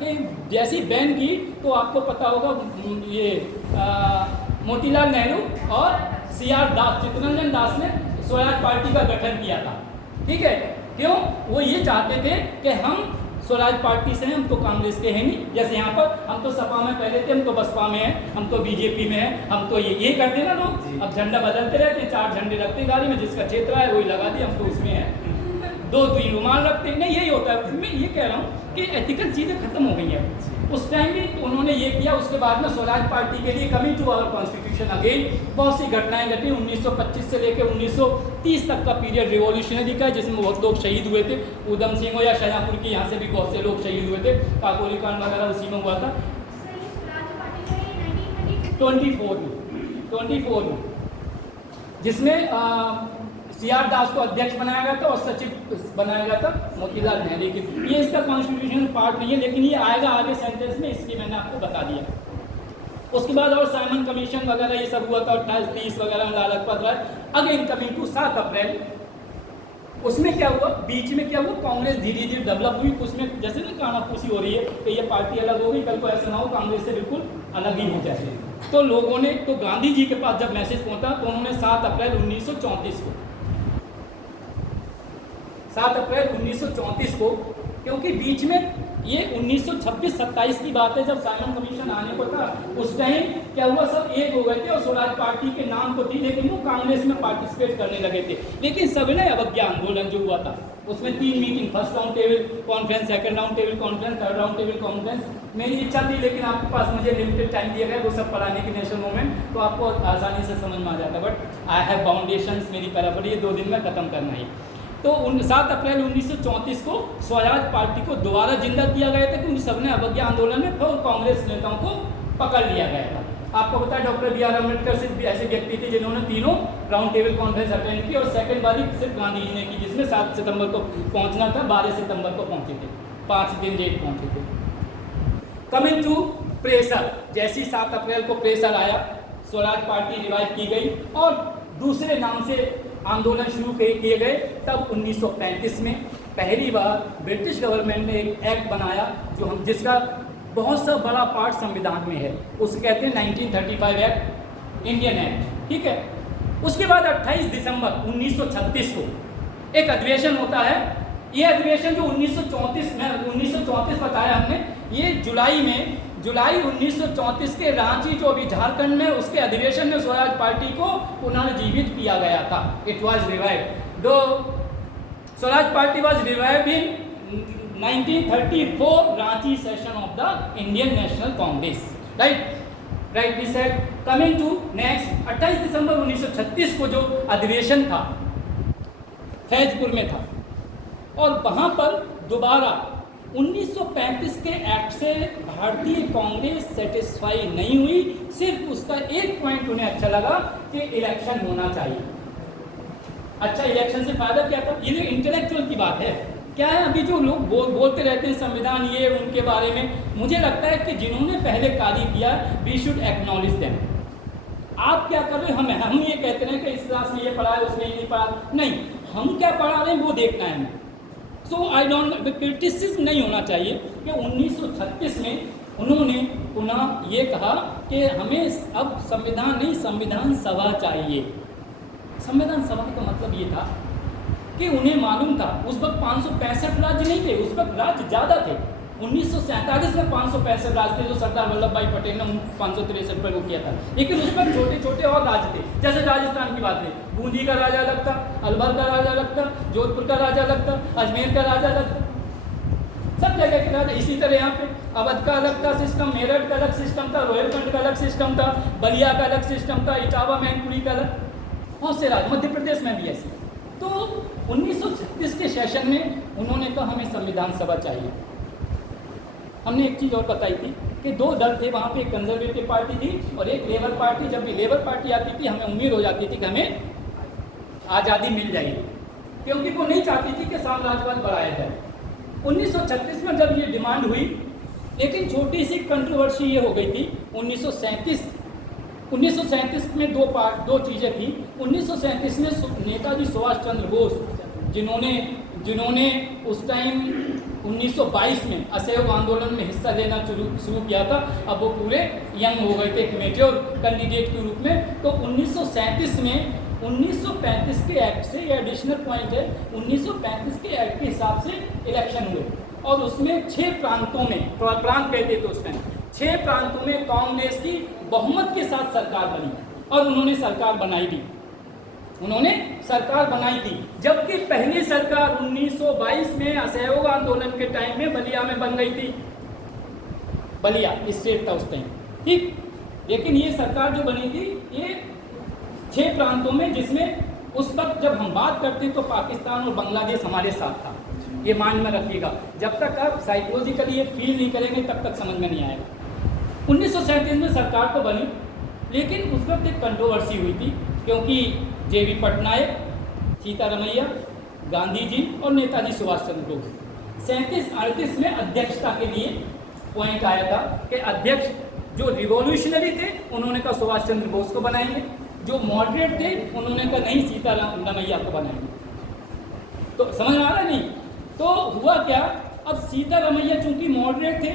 कि जैसी बैन की, तो आपको पता होगा ये मोतीलाल नेहरू और CR दास, चित्तरंजन दास ने स्वराज पार्टी का गठन किया था। ठीक है, क्यों? वो ये चाहते थे कि हम स्वराज पार्टी से हैं, हम तो कांग्रेस के हैं नहीं। जैसे यहाँ पर हम तो सपा में पहले थे, हम तो बसपा में हैं, हम तो बीजेपी में हैं, हम तो ये करते ना लोग, अब झंडा बदलते रहते हैं, 4 झंडे रखते गाड़ी में, जिसका क्षेत्र है वही लगा दिए, हम तो उसमें हैं, 2-3 रुमाल रखते हैं। नहीं, यही होता है। मैं ये कह रहा हूँ कि एथिकल चीज़ें खत्म हो गई हैं उस टाइम भी, तो उन्होंने ये किया। उसके बाद में स्वराज पार्टी के लिए, coming to our constitution again, बहुत सी घटनाएं घटी। 1925 से लेकर 1930 तक का पीरियड रिवॉल्यूशनरी का है, जिसमें बहुत लोग शहीद हुए थे। उधम सिंह हो या शाहजहाँपुर के यहाँ से भी बहुत से लोग शहीद हुए थे, काकोरी कांड वगैरह उसी में हुआ था। 24 में जिसमें CR दास को अध्यक्ष बनाया गया था और सचिव बनाया गया था मोतीलाल नेहरू के। ये इसका कॉन्स्टिट्यूशनल पार्ट नहीं है, लेकिन ये आएगा आगे सेंटेंस में, इसलिए मैंने आपको बता दिया। उसके बाद और साइमन कमीशन वगैरह ये सब हुआ था, 28-30 वगैरह में लालकपत राय। अगेन कमिंग टू 7 अप्रैल, उसमें क्या हुआ? बीच में क्या हुआ? कांग्रेस धीरे धीरे डेवलप हुई। उसमें जैसे ना कानाफूसी हो रही है कि ये पार्टी अलग हो गई, कल को ऐसा ना हो कांग्रेस से बिल्कुल अलग ही हो जाए। तो लोगों ने, तो गांधी जी के पास जब मैसेज पहुंचा, तो उन्होंने 7 अप्रैल 1934 को 7 अप्रैल 1934 को, क्योंकि बीच में ये 1926-27 की बात है, जब साइमन कमीशन आने को था, उस टाइम क्या हुआ, सब एक हो गए थे और स्वराज पार्टी के नाम को थी, लेकिन वो कांग्रेस में पार्टिसिपेट करने लगे थे। लेकिन सविनय अवज्ञा आंदोलन जो हुआ था, उसमें 3 meeting, first round table conference, second round table conference, third round table conference. मेरी इच्छा थी, लेकिन आपके पास मुझे लिमिटेड टाइम दिया गया वो सब पढ़ाने की, नेशनल मूवमेंट, तो आपको आसानी से समझ में आ जाता। बट आई हैव बाउंडेशंस, मेरी पैराफरी 2 दिन में खत्म करना ही। तो 7 अप्रैल 1934 को स्वराज पार्टी को दोबारा जिंदा किया गया था, क्योंकि सबने अवज्ञा आंदोलन में फिर कांग्रेस नेताओं को पकड़ लिया गया था। आपको पता है डॉक्टर BR अम्बेडकर सिर्फ भी ऐसे व्यक्ति थे जिन्होंने तीनों राउंड टेबल कॉन्फ्रेंस अटेंड की, और सेकंड बारी सिर्फ गांधी जी ने की, जिसमें 7 सितंबर को पहुंचना था, 12 सितंबर को पहुंचे थे, 5 दिन लेट पहुंचे थे। कमिंग टू प्रेशर, जैसी 7 अप्रैल को प्रेशर आया, स्वराज पार्टी रिवाइव की गई और दूसरे नाम से आंदोलन शुरू किए गए। तब 1935 में पहली बार ब्रिटिश गवर्नमेंट ने एक एक्ट बनाया, जो हम जिसका बहुत सा बड़ा पार्ट संविधान में है, उसे कहते हैं 1935 एक्ट, इंडियन एक्ट। ठीक है, उसके बाद 28 दिसंबर 1936 को एक अधिवेशन होता है। ये अधिवेशन जो 1934 बताया हमने, ये जुलाई 1934 के रांची, जो अभी झारखंड में, उसके अधिवेशन में स्वराज पार्टी को पुनर्जीवित किया गया था। इट वाज रिवाइव्ड, दो Swaraj party was revived in 1934 Ranchi session of the Indian national Congress. Right this है। कमिंग टू नेक्स्ट, 28 दिसंबर 1936 को जो अधिवेशन था फैजपुर में था, और वहाँ पर दोबारा 1935 के एक्ट से भारतीय कांग्रेस सेटिस्फाई नहीं हुई। सिर्फ उसका एक पॉइंट उन्हें अच्छा लगा कि इलेक्शन होना चाहिए। अच्छा, इलेक्शन से फायदा क्या था? ये इंटेलेक्चुअल की बात है। क्या है, अभी जो लोग बोलते रहते हैं संविधान ये उनके बारे में, मुझे लगता है कि जिन्होंने पहले कार्य किया, वी शुड एक्नॉलेज देम। आप क्या कर रहे हैं? हम ये कहते हैं कि इस क्लास में ये पढ़ा है, उसमें ये नहीं पढ़ा, नहीं, हम क्या पढ़ा रहे हैं वो देखना है हमें। सो आई डोंट, क्रिटिसिज्म नहीं होना चाहिए कि 1936 में उन्होंने पुनः ये कहा कि हमें अब संविधान नहीं, संविधान सभा चाहिए। संविधान सभा का मतलब ये था कि उन्हें मालूम था, उस वक्त 565 राज्य नहीं थे, उस वक्त राज्य ज़्यादा थे। 1947 में 565 राज्य थे, जो सरदार वल्लभ भाई पटेल ने 563 पर वो किया था, लेकिन उस पर छोटे छोटे और राज्य थे। जैसे राजस्थान की बात है, बूंदी का राजा अलग था, अलवर का राजा अलग था, जोधपुर का राजा अलग था, अजमेर का राजा अलग था, सब जगह के राजा। इसी तरह यहाँ पे अवध का अलग था सिस्टम, मेरठ का अलग सिस्टम था, रोहिलखंड का अलग सिस्टम था, बलिया का अलग सिस्टम था, इटावा मैनपुरी का अलग, बहुत से राज्य, मध्य प्रदेश में भी ऐसे। तो 1936 के सेशन में उन्होंने कहा हमें संविधान सभा चाहिए। हमने एक चीज़ और बताई थी कि दो दल थे वहाँ पे, एक कंजर्वेटिव पार्टी थी और एक लेबर पार्टी। जब भी लेबर पार्टी आती थी हमें उम्मीद हो जाती थी कि हमें आज़ादी मिल जाएगी, क्योंकि वो नहीं चाहती थी कि साम्राज्यवाद बढ़ाया जाए। 1936 में जब ये डिमांड हुई, लेकिन छोटी सी कंट्रोवर्सी ये हो गई थी। 1937 में दो चीज़ें थी। 1937 में नेताजी सुभाष चंद्र बोस, जिन्होंने उस टाइम 1922 में असहयोग आंदोलन में हिस्सा लेना शुरू किया था, अब वो पूरे यंग हो गए थे, एक मेच्योर कैंडिडेट के रूप में। तो 1937 में 1935 के एक्ट से, ये एडिशनल पॉइंट है, 1935 के एक्ट के हिसाब से इलेक्शन हुए और उसमें 6 प्रांतों में, प्रांत कहते थे उस टाइम, 6 प्रांतों में कांग्रेस की बहुमत के साथ सरकार बनी और उन्होंने सरकार बनाई भी, उन्होंने सरकार बनाई थी। जबकि पहली सरकार 1922 में असहयोग आंदोलन के टाइम में बलिया में बन गई थी, बलिया स्टेट था उस टाइम, ठीक। लेकिन ये सरकार जो बनी थी ये 6 प्रांतों में, जिसमें उस वक्त जब हम बात करते तो पाकिस्तान और बांग्लादेश हमारे साथ था, ये मान में रखिएगा। जब तक आप साइकोलॉजिकली ये फील नहीं करेंगे तब तक समझ में नहीं आएगा। 1937 में सरकार तो बनी, लेकिन उस वक्त एक कंट्रोवर्सी हुई थी, क्योंकि JB पटनायक, सीतारमैया, गांधी जी और नेताजी सुभाष चंद्र बोस 37-38 में अध्यक्षता के लिए पॉइंट आया था कि अध्यक्ष जो रिवॉल्यूशनरी थे उन्होंने कहा सुभाष चंद्र बोस को बनाएंगे, जो मॉडरेट थे उन्होंने कहा नहीं सीतारमैया को बनाएंगे। तो समझ में आ रहा नहीं? तो हुआ क्या, अब सीतारमैया चूंकि मॉडरेट थे,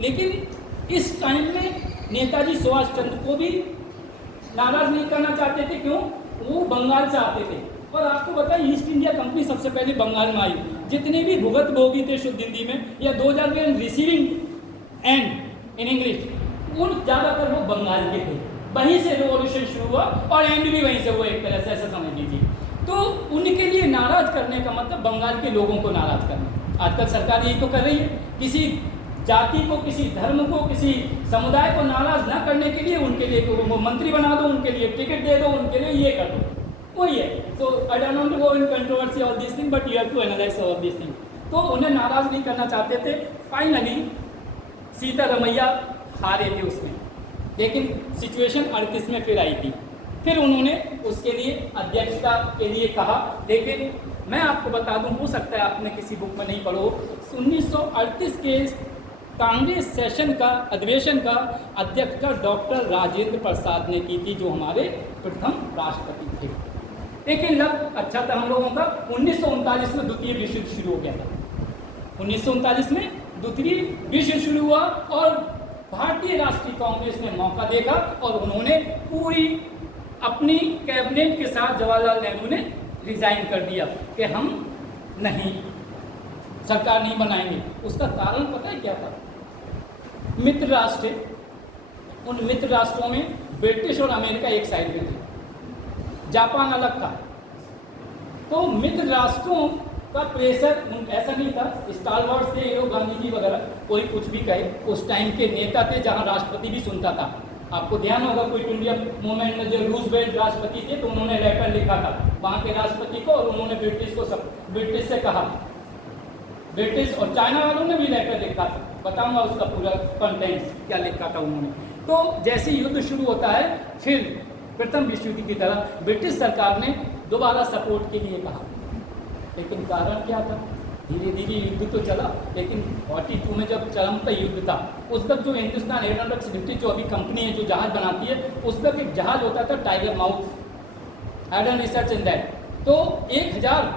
लेकिन इस टाइम में नेताजी सुभाष चंद्र को भी नाराज नहीं करना चाहते थे। क्यों? वो बंगाल से आते थे और आपको पता है ईस्ट इंडिया कंपनी सबसे पहले बंगाल में आई। जितने भी भुगत भोगी थे शुद्ध हिंदी में, या 2000 में रिसीविंग एंड इन इंग्लिश, उन ज़्यादातर वो बंगाल के थे। वहीं से रिवॉल्यूशन शुरू हुआ और एंड भी वहीं से हुआ, एक तरह से ऐसा समझ लीजिए। तो उनके लिए नाराज करने का मतलब बंगाल के लोगों को नाराज करना। आजकल सरकार यही तो कर रही है, किसी जाति को, किसी धर्म को, किसी समुदाय को नाराज ना करने के लिए उनके लिए तो मंत्री बना दो, उनके लिए टिकट दे दो, उनके लिए ये कर दो, वही है। So I don't want to go in controversy all this thing, but you have to analyse all this thing. तो उन्हें नाराज नहीं करना चाहते थे। फाइनली सीतारमैया हारे थे उसमें, लेकिन सिचुएशन 38 में फिर आई थी। फिर उन्होंने उसके लिए अध्यक्षता के लिए कहा। लेकिन मैं आपको बता दूं, हो सकता है आपने किसी बुक में नहीं पढ़ो, 1938 के कांग्रेस सेशन का, अधिवेशन का अध्यक्षता डॉक्टर राजेंद्र प्रसाद ने की थी, जो हमारे प्रथम राष्ट्रपति थे। लेकिन लग अच्छा था हम लोगों का, 1939 में द्वितीय विश्व युद्ध शुरू हो गया था। 1939 में द्वितीय विश्व शुरू हुआ और भारतीय राष्ट्रीय कांग्रेस ने मौका देखा और उन्होंने पूरी अपनी कैबिनेट के साथ जवाहरलाल नेहरू ने रिजाइन कर दिया कि हम नहीं, सरकार नहीं बनाएंगे। उसका कारण पता है क्या था? मित्र राष्ट्र, उन मित्र राष्ट्रों में ब्रिटिश और अमेरिका एक साइड में थे, जापान अलग था। तो मित्र राष्ट्रों का प्रेशर ऐसा नहीं था, स्टालवर्ड्स थे ये लोग, गांधी जी वगैरह, कोई कुछ भी कहे, उस टाइम के नेता थे जहां राष्ट्रपति भी सुनता था। आपको ध्यान होगा क्विट इंडिया मूवमेंट में जो रूजवेल्ट राष्ट्रपति थे, तो उन्होंने लेटर लिखा था वहाँ के राष्ट्रपति को और उन्होंने ब्रिटिश से कहा, ब्रिटिश और चाइना वालों ने भी लेटर लिखा था। बताऊंगा उसका पूरा कंटेंट क्या लिखा था उन्होंने। तो जैसे युद्ध शुरू होता है, फिर प्रथम विश्व युद्ध की तरह ब्रिटिश सरकार ने दोबारा सपोर्ट के लिए कहा, लेकिन कारण क्या था? धीरे धीरे युद्ध तो चला, लेकिन 42 में जब चरमता युद्ध था, उस वक्त जो हिंदुस्तान एरोनॉटिक्स लिमिटेड जो अभी कंपनी है जो जहाज बनाती है, उस वक्त एक जहाज होता था tiger mouth, I don't research in that. तो 1000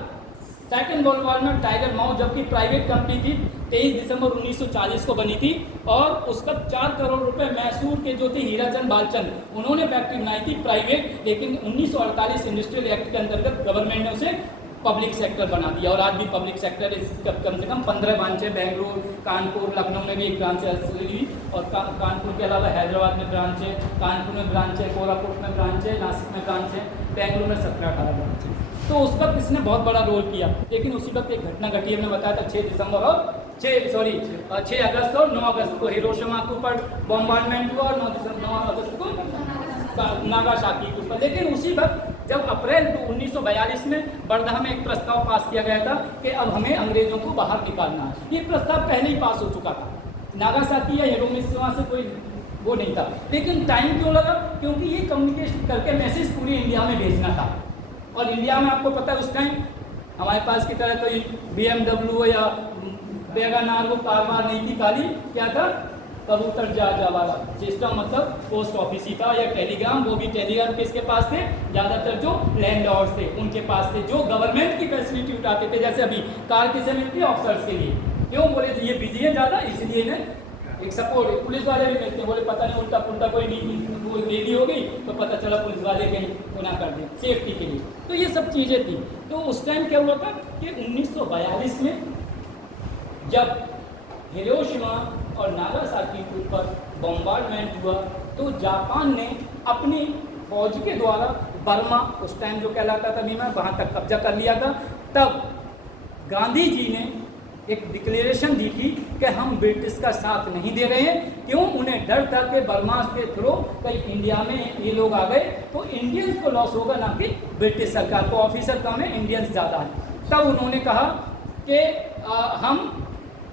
सेकेंड वर्ल्ड वॉर में टाइगर माउथ, जबकि प्राइवेट कंपनी थी, 23 दिसंबर 1940 को बनी थी और उसका 4 करोड़ रुपए मैसूर के जो थे हीराचंद बालचंद, उन्होंने फैक्ट्री बनाई थी प्राइवेट। लेकिन 1948 इंडस्ट्रियल एक्ट के अंतर्गत गवर्नमेंट ने उसे पब्लिक सेक्टर बना दिया और आज भी पब्लिक सेक्टर कम से कम 15 ब्रांच है। बेंगलुरु, कानपुर, लखनऊ में भी एक ब्रांच है और कानपुर के अलावा हैदराबाद में ब्रांच है, कानपुर में ब्रांच है, कोरापुट में ब्रांच है, नासिक में ब्रांच है, बेंगलुरु में 17-18 ब्रांच है। तो उस वक्त इसने बहुत बड़ा रोल किया। लेकिन उसी वक्त एक घटना घटी, हमने बताया था 6 अगस्त और 9 अगस्त को हिरोशिमा के ऊपर बॉम्बार्डमेंट हुआ और 9 अगस्त को नागासाकी के ऊपर। लेकिन उसी वक्त जब अप्रैल 1942 में वर्धा में एक प्रस्ताव पास किया गया था कि अब हमें अंग्रेजों को बाहर निकालना है। ये प्रस्ताव पहले ही पास हो चुका था, नागासाकी या हिरोशिमा से कोई वो नहीं था। लेकिन टाइम क्यों लगा? क्योंकि ये कम्युनिकेशन करके मैसेज पूरी इंडिया में भेजना था। और इंडिया में आपको पता है उस टाइम हमारे पास की तरह कोई BMW या वैगन आर वो कारवार नहीं थी, खाली क्या था, कबूतर जा वाला सिस्टम, मतलब पोस्ट ऑफिस ही था, या टेलीग्राम, वो भी टेलीग्राम किसके पास थे, ज़्यादातर जो लैंडलॉर्ड्स थे उनके पास थे, जो गवर्नमेंट की फैसिलिटी उठाते थे। जैसे अभी कार किसे मिलती है? ऑफिसर्स के लिए। क्यों? बोले ये बिजी है ज़्यादा, इसलिए इन्हें एक सपोर्ट। पुलिस वाले भी मिलते हैं, बोले पता नहीं उल्टा पुल्टा कोई नीति हो गई तो पता चला पुलिस वाले कहीं वो ना कर दें, सेफ्टी के लिए। तो ये सब चीज़ें थी। तो उस टाइम क्या हुआ था कि 1942 में जब हिरोशिमा और नागासाकी के ऊपर बॉम्बार्डमेंट हुआ तो जापान ने अपनी फौज के द्वारा बर्मा, उस टाइम जो कहलाता था मीमा, वहाँ तक कब्जा कर लिया था। तब गांधी जी ने एक डिक्लेरेशन दी थी कि हम ब्रिटिश का साथ नहीं दे रहे हैं। क्यों? उन्हें डर था कि बर्मा के थ्रू कहीं इंडिया में ये लोग आ गए तो इंडियंस को लॉस होगा, ना कि ब्रिटिश सरकार को। ऑफिसर कम है, इंडियंस ज़्यादा है। तब उन्होंने कहा कि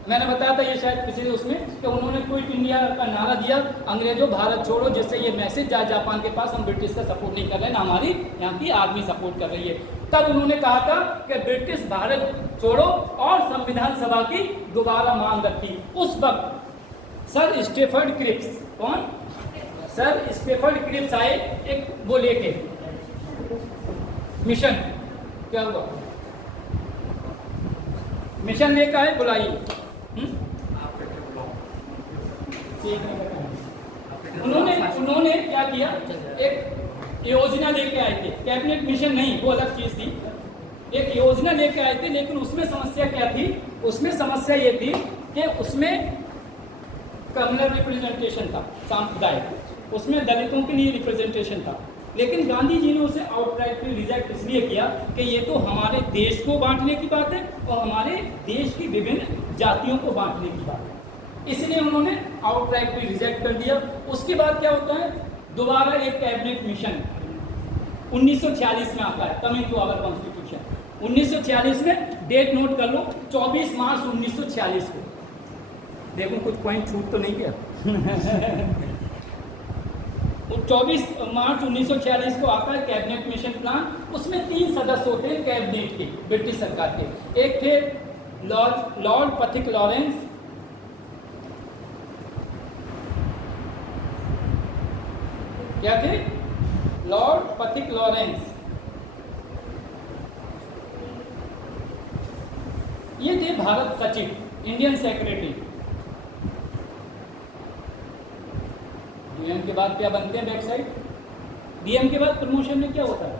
मैंने बताया था ये शायद किसी उसमें कि उन्होंने क्विट इंडिया का नारा दिया, अंग्रेजों भारत छोड़ो, जिससे ये मैसेज जाए जापान के पास हम ब्रिटिश का सपोर्ट नहीं कर रहे हैं, ना हमारी यहाँ की आर्मी सपोर्ट कर रही है। तब उन्होंने कहा था कि ब्रिटिश भारत छोड़ो और संविधान सभा की दोबारा मांग रखी। उस वक्त सर स्टेफर्ड क्रिप्स, कौन? सर स्टेफर्ड क्रिप्स आए, एक वो लेके मिशन, क्या हुआ, मिशन लेकर आए, बुलाइए। उन्होंने क्या किया, एक योजना लेके आए थे, कैबिनेट मिशन नहीं, वो अलग चीज थी। एक योजना लेके आए थे, लेकिन उसमें समस्या क्या थी? उसमें समस्या ये थी कि उसमें कम्युनल रिप्रेजेंटेशन था, सांप्रदायिक, उसमें दलितों के लिए रिप्रेजेंटेशन था। लेकिन गांधी जी ने उसे आउटराइटली रिजेक्ट इसलिए किया कि ये तो हमारे देश को बांटने की बात है और हमारे देश की विभिन्न जातियों को बांटने की बात है, इसलिए उन्होंने आउटराइटली रिजेक्ट कर दिया। उसके बाद क्या होता है, दोबारा एक कैबिनेट मिशन 1946 में आता है, कमिंग टू आवर कॉन्स्टिट्यूशन। 1946 में, डेट नोट कर लो, 24 मार्च 1946 को। देखो कुछ पॉइंट छूट तो नहीं गया। 24 मार्च 1946 को आता है कैबिनेट मिशन प्लान। उसमें 3 सदस्य होते हैं कैबिनेट के, ब्रिटिश सरकार के। एक थे लॉर्ड पथिक लॉरेंस, क्या थे? लॉर्ड पथिक लॉरेंस, ये थे भारत सचिव, इंडियन सेक्रेटरी। डीएम के बाद क्या बनते हैं? Back side. डीएम के बाद प्रमोशन में क्या होता है?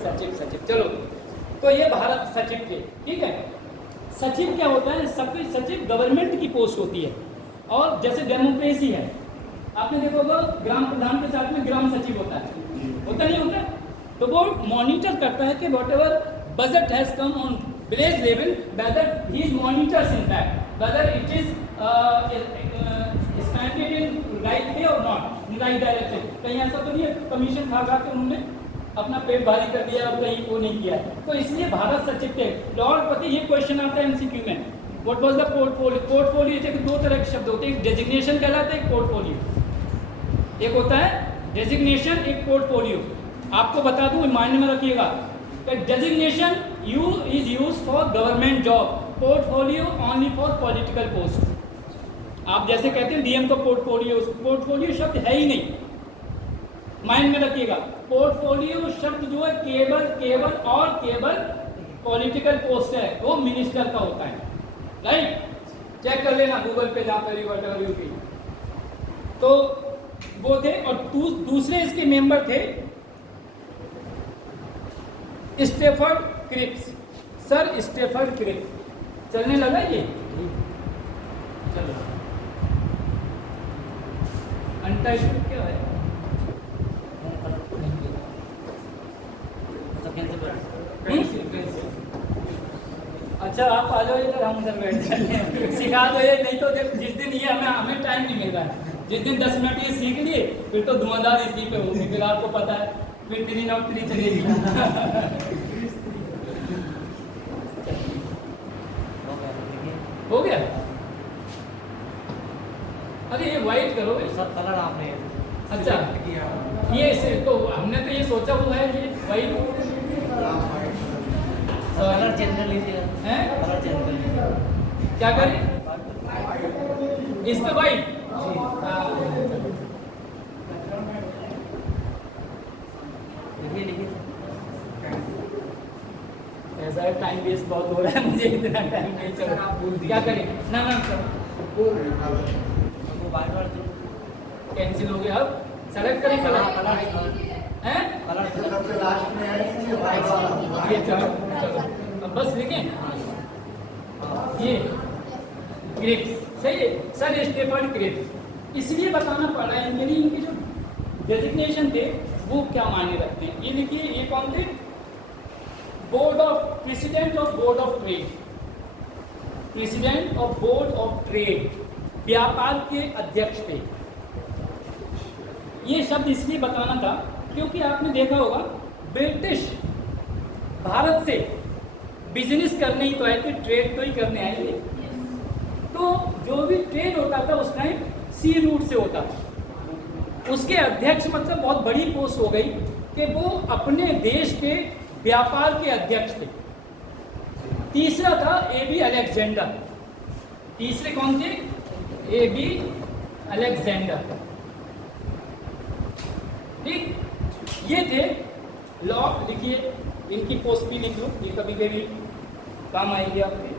सचिव। चलो, तो ये भारत सचिव थे, ठीक है। सचिव क्या होता है? सचिव गवर्नमेंट की पोस्ट होती है। और जैसे डेमोक्रेसी है, आपने देखा होगा ग्राम प्रधान के साथ में ग्राम सचिव होता है, होता नहीं होता? तो वो मॉनिटर करता है कि what ever budget has come on village level, weather he is monitors in fact whether it is expanded in right way or not, in right direction। कहीं ऐसा तो नहीं है कमीशन खा के उन्होंने अपना पेट भारी कर दिया और कहीं वो नहीं किया। तो इसलिए भारत सचिव थे। लॉर्ड पति, ये क्वेश्चन आता है एमसीक्यू में, what was the portfolio? Portfolio के 2 तरह के शब्द होते हैं, एक डेजिग्नेशन कहलाता है, एक पोर्टफोलियो। एक होता है डेजिग्नेशन, एक पोर्टफोलियो। आपको बता दूं, माइंड में रखिएगा, designation is used for government job, portfolio only for political post. आप जैसे कहते हैं डीएम का पोर्टफोलियो शब्द है ही नहीं, माइंड में रखिएगा। पोर्टफोलियो शब्द जो है केवल पॉलिटिकल पोस्ट है, वो मिनिस्टर का होता है, राइट? चेक कर लेना गूगल पे, जहाँ पर तो वो थे। और दूसरे इसके मेंबर थे Stafford Cripps, sir Stafford Cripps. चलने लगा ये, चलो। अनटाइटल्ड क्या है? अच्छा आप आ जाओ इधर, हम उधर बैठ जाते हैं, सिखा दो ये, नहीं तो जिस दिन ये हमें टाइम नहीं मिल रहा है, जिस दिन 10 मिनट ये सीख लिए फिर तो धुआंधार इसी पे होगी, फिर आपको पता है फिर 3 और 3 चलेगी। हो गया? अरे ये वाइट करो, सब कलर आपने अच्छा ये तो हमने तो ये सोचा हुआ है कि वाइट कलर चेंज कर लीजिए, हैं, कलर चेंज कर लीजिए। क्या करें इस पे वाइट? लिखिए ऐसा है, टाइम वेस्ट बहुत हो रहा है, मुझे इतना टाइम नहीं चल रहा, क्या करें? ना वो बार-बार कैंसिल हो गया, अब सेलेक्ट करें कलर हैं, ये चलो अब बस लिखें ये क्रिप्स, सही है सर, स्टेफन क्रिप्स। इसलिए बताना पड़ रहा है इनके लिए, इनके जो डेजिग्नेशन थे वो क्या मायने रखते हैं। ये लिखिए, ये कौन थे? Board of president of board of trade, president of board of trade, व्यापार के अध्यक्ष थे। ये शब्द इसलिए बताना था क्योंकि आपने देखा होगा ब्रिटिश भारत से बिजनेस करने ही तो आए थे, ट्रेड तो ही करने आए थे, तो जो भी ट्रेड होता था उस टाइम सी रूट से होता था। उसके अध्यक्ष मतलब बहुत बड़ी पोस्ट हो गई कि वो अपने देश के व्यापार के अध्यक्ष थे। तीसरा था ए.बी. अलेक्जेंडर, तीसरे कौन थे? ए.बी. अलेक्जेंडर, ठीक, ये थे लॉर्ड। लिखिए इनकी पोस्ट भी लिख लो, ये कभी कभी काम आएगी आपके।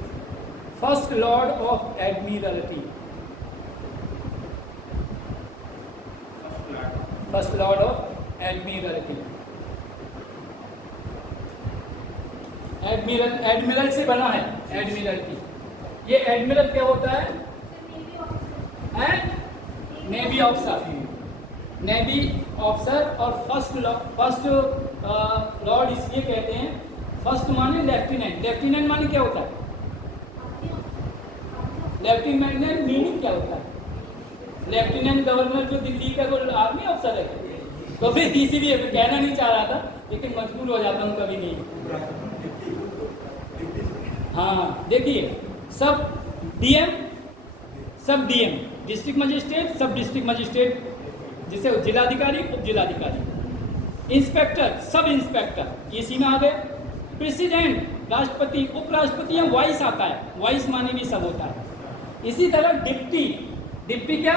First Lord of Admiralty, first Lord of Admiralty, admiral से बना है एडमिरल्टी। ये एडमिरल क्या होता है? Navy officer, navy officer. और फर्स्ट लॉर्ड इसलिए कहते हैं, फर्स्ट माने लेफ्टिनेंट, लेफ्टिनेंट माने क्या होता है? लेफ्टिनेंट मीनिंग क्या होता है? लेफ्टिनेंट गवर्नर जो दिल्ली का कोई आर्मी अफसर है, तो फिर इसीलिए कहना नहीं चाह रहा था, लेकिन मजबूर हो जाता हूँ कभी नहीं। हाँ देखिए, सब डीएम, सब डीएम, डिस्ट्रिक्ट मजिस्ट्रेट, सब डिस्ट्रिक्ट मजिस्ट्रेट, जिसे जिलाधिकारी, उप जिलाधिकारी, इंस्पेक्टर, सब इंस्पेक्टर, इसी में आ गए। प्रेसिडेंट, राष्ट्रपति, उपराष्ट्रपति, या वाइस आता है, वाइस माने भी सब होता है। इसी तरह डिप्टी, डिप्टी क्या?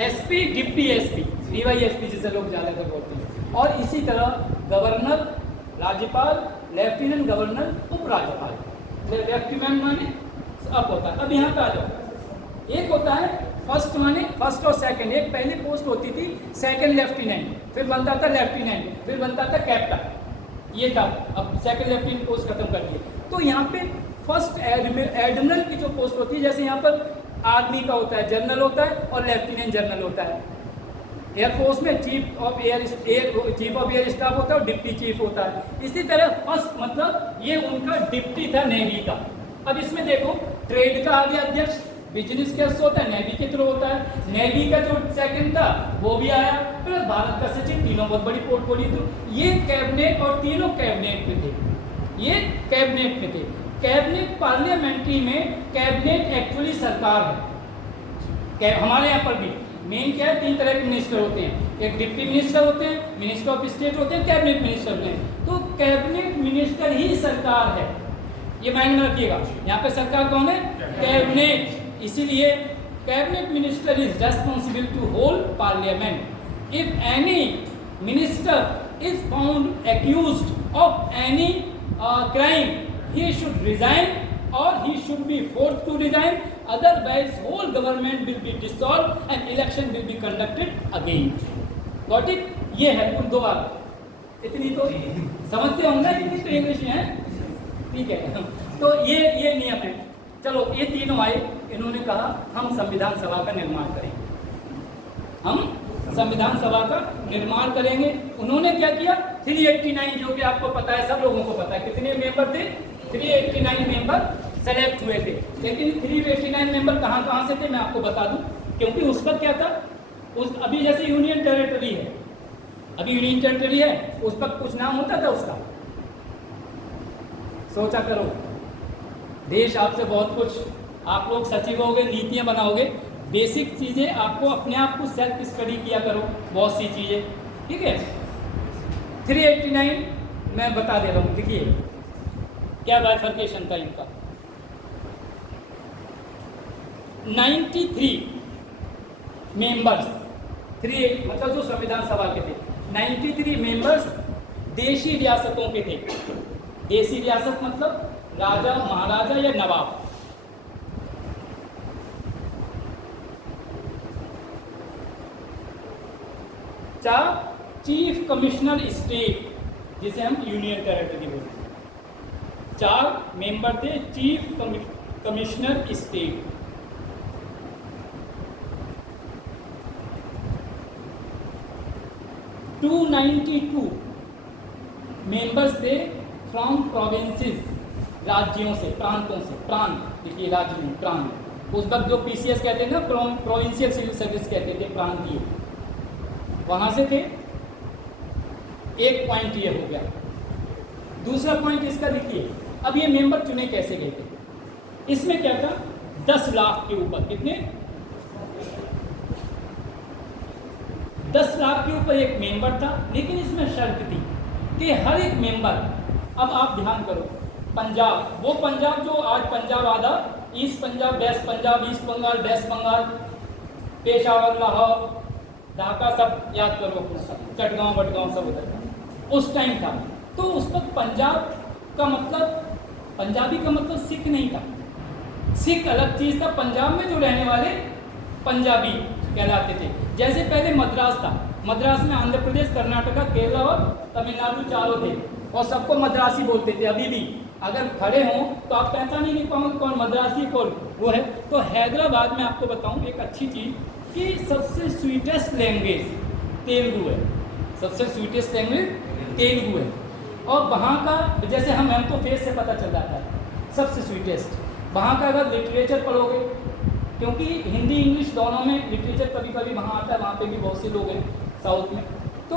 एसपी, डिप्टी एसपी, डीवाईएसपी जिसे लोग ज़्यादातर बोलते हैं। और इसी तरह गवर्नर, राज्यपाल, लेफ्टिनेंट गवर्नर, उपराज्यपाल। लेफ्टिनेंट माने अब होता है। अब यहाँ पे आ जाओ, एक होता है फर्स्ट माने फर्स्ट और सेकंड, एक पहले पोस्ट होती थी सेकंड लेफ्टिनेंट, फिर बनता था लेफ्टिनेंट, फिर बनता था कैप्टन, ये था। अब सेकंड लेफ्टिनेंट पोस्ट खत्म कर दिए। तो यहाँ पे फर्स्ट एडमिरल की जो पोस्ट होती है, जैसे यहाँ पर आर्मी का होता है जनरल होता है और लेफ्टिनेंट जनरल होता है। एयरफोर्स में चीफ ऑफ एयर स्टाफ होता है और डिप्टी चीफ होता है। इसी तरह फर्स्ट मतलब ये उनका डिप्टी था नेवी का। अब इसमें देखो, ट्रेड का आगे अध्यक्ष, बिजनेस कैसे होता है? नेवी के थ्रू होता है। नेवी का जो सेकंड था वो भी आया, प्लस भारत का सचिव, तीनों बहुत बड़ी पोर्टफोलियो। तो ये कैबिनेट, और तीनों कैबिनेट में थे, ये कैबिनेट में थे। कैबिनेट पार्लियामेंट्री में, कैबिनेट एक्चुअली सरकार है। हमारे यहाँ पर भी मेन क्या है? 3 तरह के मिनिस्टर होते हैं, एक डिप्टी मिनिस्टर होते हैं, मिनिस्टर ऑफ स्टेट होते हैं, कैबिनेट मिनिस्टर होते हैं। तो कैबिनेट मिनिस्टर ही सरकार है, ये माइंड में रखिएगा। यहाँ पे सरकार कौन है? कैबिनेट। इसीलिए cabinet minister is responsible to hold parliament. If any minister is found accused of any crime, he should resign or he should be forced to resign, otherwise whole government will be dissolved and election will be conducted again. Got it? ये है कुल 2 बार। इतनी तो समझते होंगे, इतनी तो English में है, ठीक है। तो ये नियम है। चलो, ये तीनों आए, इन्होंने कहा हम संविधान सभा का निर्माण करेंगे, हम संविधान सभा का निर्माण करेंगे। उन्होंने क्या किया? 389, जो कि आपको पता है, सब लोगों को पता है, कितने मेंबर थे? 389 मेंबर सेलेक्ट हुए थे। लेकिन 389 मेंबर कहाँ कहाँ से थे मैं आपको बता दूं, क्योंकि उस वक्त क्या था, उस अभी जैसे यूनियन टेरिटरी है, अभी यूनियन टेरिटरी है, उस वक्त कुछ नाम होता था उसका। सोचा करो, देश आपसे बहुत कुछ, आप लोग सचिव होगे, नीतियाँ बनाओगे, बेसिक चीज़ें आपको अपने आप को सेल्फ स्टडी किया करो, बहुत सी चीज़ें, ठीक है। 389 मैं बता दे रहा हूँ, देखिए क्या बाइफर्केशन था इनका। 93 मेंबर्स, 3 मतलब जो संविधान सभा के थे, 93 मेंबर्स देशी रियासतों के थे। देशी रियासत मतलब राजा, महाराजा या नवाब। चार चीफ कमिश्नर स्टेट, जिसे हम यूनियन टेरिटरी बोलते हैं, 4 मेंबर थे chief commissioner state. Two 92 members थे फ्रॉम प्रोविंसेस, राज्यों से, प्रांतों से, प्रांत देखिए राज्य में प्रांत, उस वक्त जो पीसीएस कहते थे ना, प्रोविंशियल सिविल सर्विस कहते थे, प्रांतीय, वहाँ से थे। एक पॉइंट ये हो गया। दूसरा पॉइंट इसका देखिए, अब ये मेंबर चुने कैसे गए थे, इसमें क्या था, 10 लाख के ऊपर, कितने, 10 लाख के ऊपर एक मेंबर था। लेकिन इसमें शर्त थी कि हर एक मेंबर, अब आप ध्यान करो, पंजाब, वो पंजाब जो आज पंजाब आधा, east Punjab, west Punjab, east Bengal, west Bengal, Peshawar, Lahore, Dhaka, सब याद करो अपना, सब चटगांव बटगांव सब उधर था उस टाइम था। तो उस वक्त पंजाब का मतलब, पंजाबी का मतलब सिख नहीं था, सिख अलग चीज़ था, पंजाब में जो रहने वाले पंजाबी कहलाते थे। जैसे पहले मद्रास था, मद्रास में आंध्र प्रदेश, कर्नाटका, केरला और तमिलनाडु चारों थे, और सबको मद्रासी बोलते थे। अभी भी अगर खड़े हों तो आप पहचान ही नहीं पाओगे कौन मद्रासी कौन वो है। तो हैदराबाद में आपको बताऊं एक अच्छी चीज़ कि सबसे स्वीटेस्ट लैंग्वेज तेलुगु है, सबसे स्वीटेस्ट लैंग्वेज तेलुगु है। और वहाँ का, जैसे हम तो फेस से पता चल जाता है सबसे स्वीटेस्ट। वहाँ का अगर लिटरेचर पढ़ोगे, क्योंकि हिंदी इंग्लिश दोनों में लिटरेचर कभी कभी वहाँ आता है, वहाँ पे भी बहुत से लोग हैं साउथ में, तो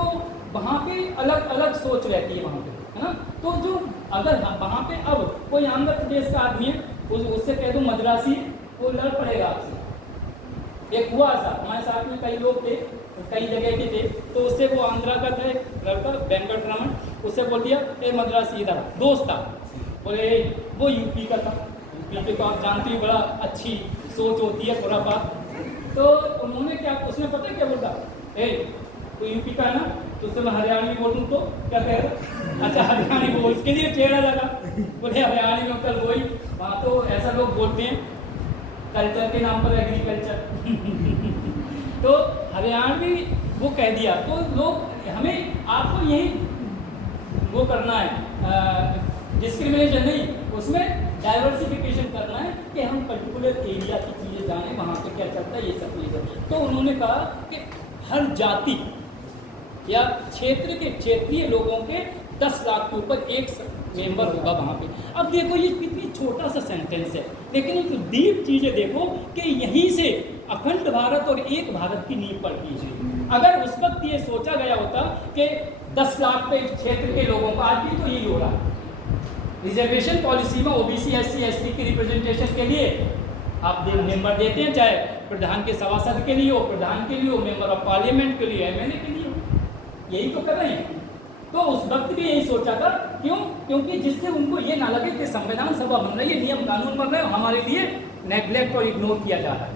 वहाँ पे अलग अलग सोच रहती है वहाँ पे, है ना। तो जो अगर वहाँ पे अब कोई आंध्र प्रदेश का आदमी है, उससे कह दो मद्रासी, वो लड़ पड़ेगा आपसे। एक हुआ ऐसा, हमारे साथ में कई लोग थे, कई जगह के थे, तो उससे वो आंध्रा का था लड़का, वेंकट रमन, उससे बोल दिया ए मद्रासी इधर, दोस्त था, बोले वो यूपी का था, यूपी को आप जानते हो, बड़ा अच्छी सोच होती है पूरा बात। तो उन्होंने क्या, उसने पता क्या बोलता, ए तो यूपी का है ना, तो उससे मैं हरियाणवी बोलूँ तो क्या कह रहा, अच्छा हरियाणी बोल, उसके लिए टेढ़ा लगा, बोले हरियाणी में कल वही, वहाँ तो ऐसा लोग बोलते हैं कल्चर के नाम पर एग्रीकल्चर तो हरियाणवी वो कह दिया। तो लोग, हमें आपको यही वो करना है, डिस्क्रिमिनेशन नहीं, उसमें डाइवर्सिफिकेशन करना है कि हम पर्टिकुलर एरिया की चीज़ें जानें, वहाँ पे क्या चलता है, ये सब चीज़ें। तो उन्होंने कहा कि हर जाति या क्षेत्र के क्षेत्रीय लोगों के 10 लाख के ऊपर एक मेंबर होगा वहाँ पे। अब देखो ये कितनी छोटा सा सेंटेंस है, लेकिन एक डीप चीज़ें देखो कि यहीं से अखंड भारत और एक भारत की नींव पड़ती है। अगर उस वक्त ये सोचा गया होता कि 10 लाख पे क्षेत्र के लोगों का, आज भी तो यही हो रहा है, रिजर्वेशन पॉलिसी में ओबीसी एससी एसटी की रिप्रेजेंटेशन के लिए आप मेंबर देते हैं, चाहे प्रधान के सभासद के लिए हो, प्रधान के लिए हो, मेंबर ऑफ पार्लियामेंट के लिए, एमएलए के लिए हो, यही तो कर रहे हैं। तो उस वक्त भी यही सोचा था, क्यों, क्योंकि जिससे उनको ये ना लगे कि संविधान सभा बन रही है, नियम कानून बन रहे हैं, हमारे लिए नेग्लेक्ट और इग्नोर किया जा रहा है।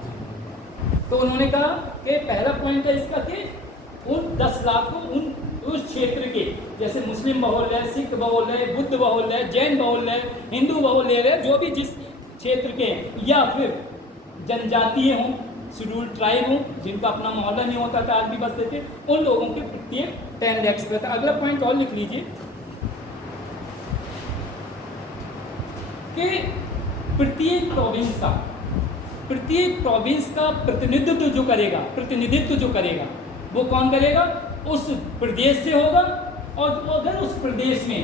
तो उन्होंने कहा कि पहला पॉइंट है इसका कि उन 10 लाख को उस क्षेत्र के, जैसे मुस्लिम बहुल है, सिख बहुल है, बुद्ध बहुल है, जैन बहुल है, हिंदू बहुल है, जो भी जिस क्षेत्र के, या फिर जनजातीय हों, शेड्यूल ट्राइब हों, जिनका अपना मोहल्ला नहीं होता था, आज भी बसते थे, उन लोगों के प्रत्येक 10 लाख पे था। अगला पॉइंट और लिख लीजिए कि प्रत्येक प्रोविंस का प्रतिनिधित्व जो करेगा वो कौन करेगा, उस प्रदेश से होगा। और अगर उस प्रदेश में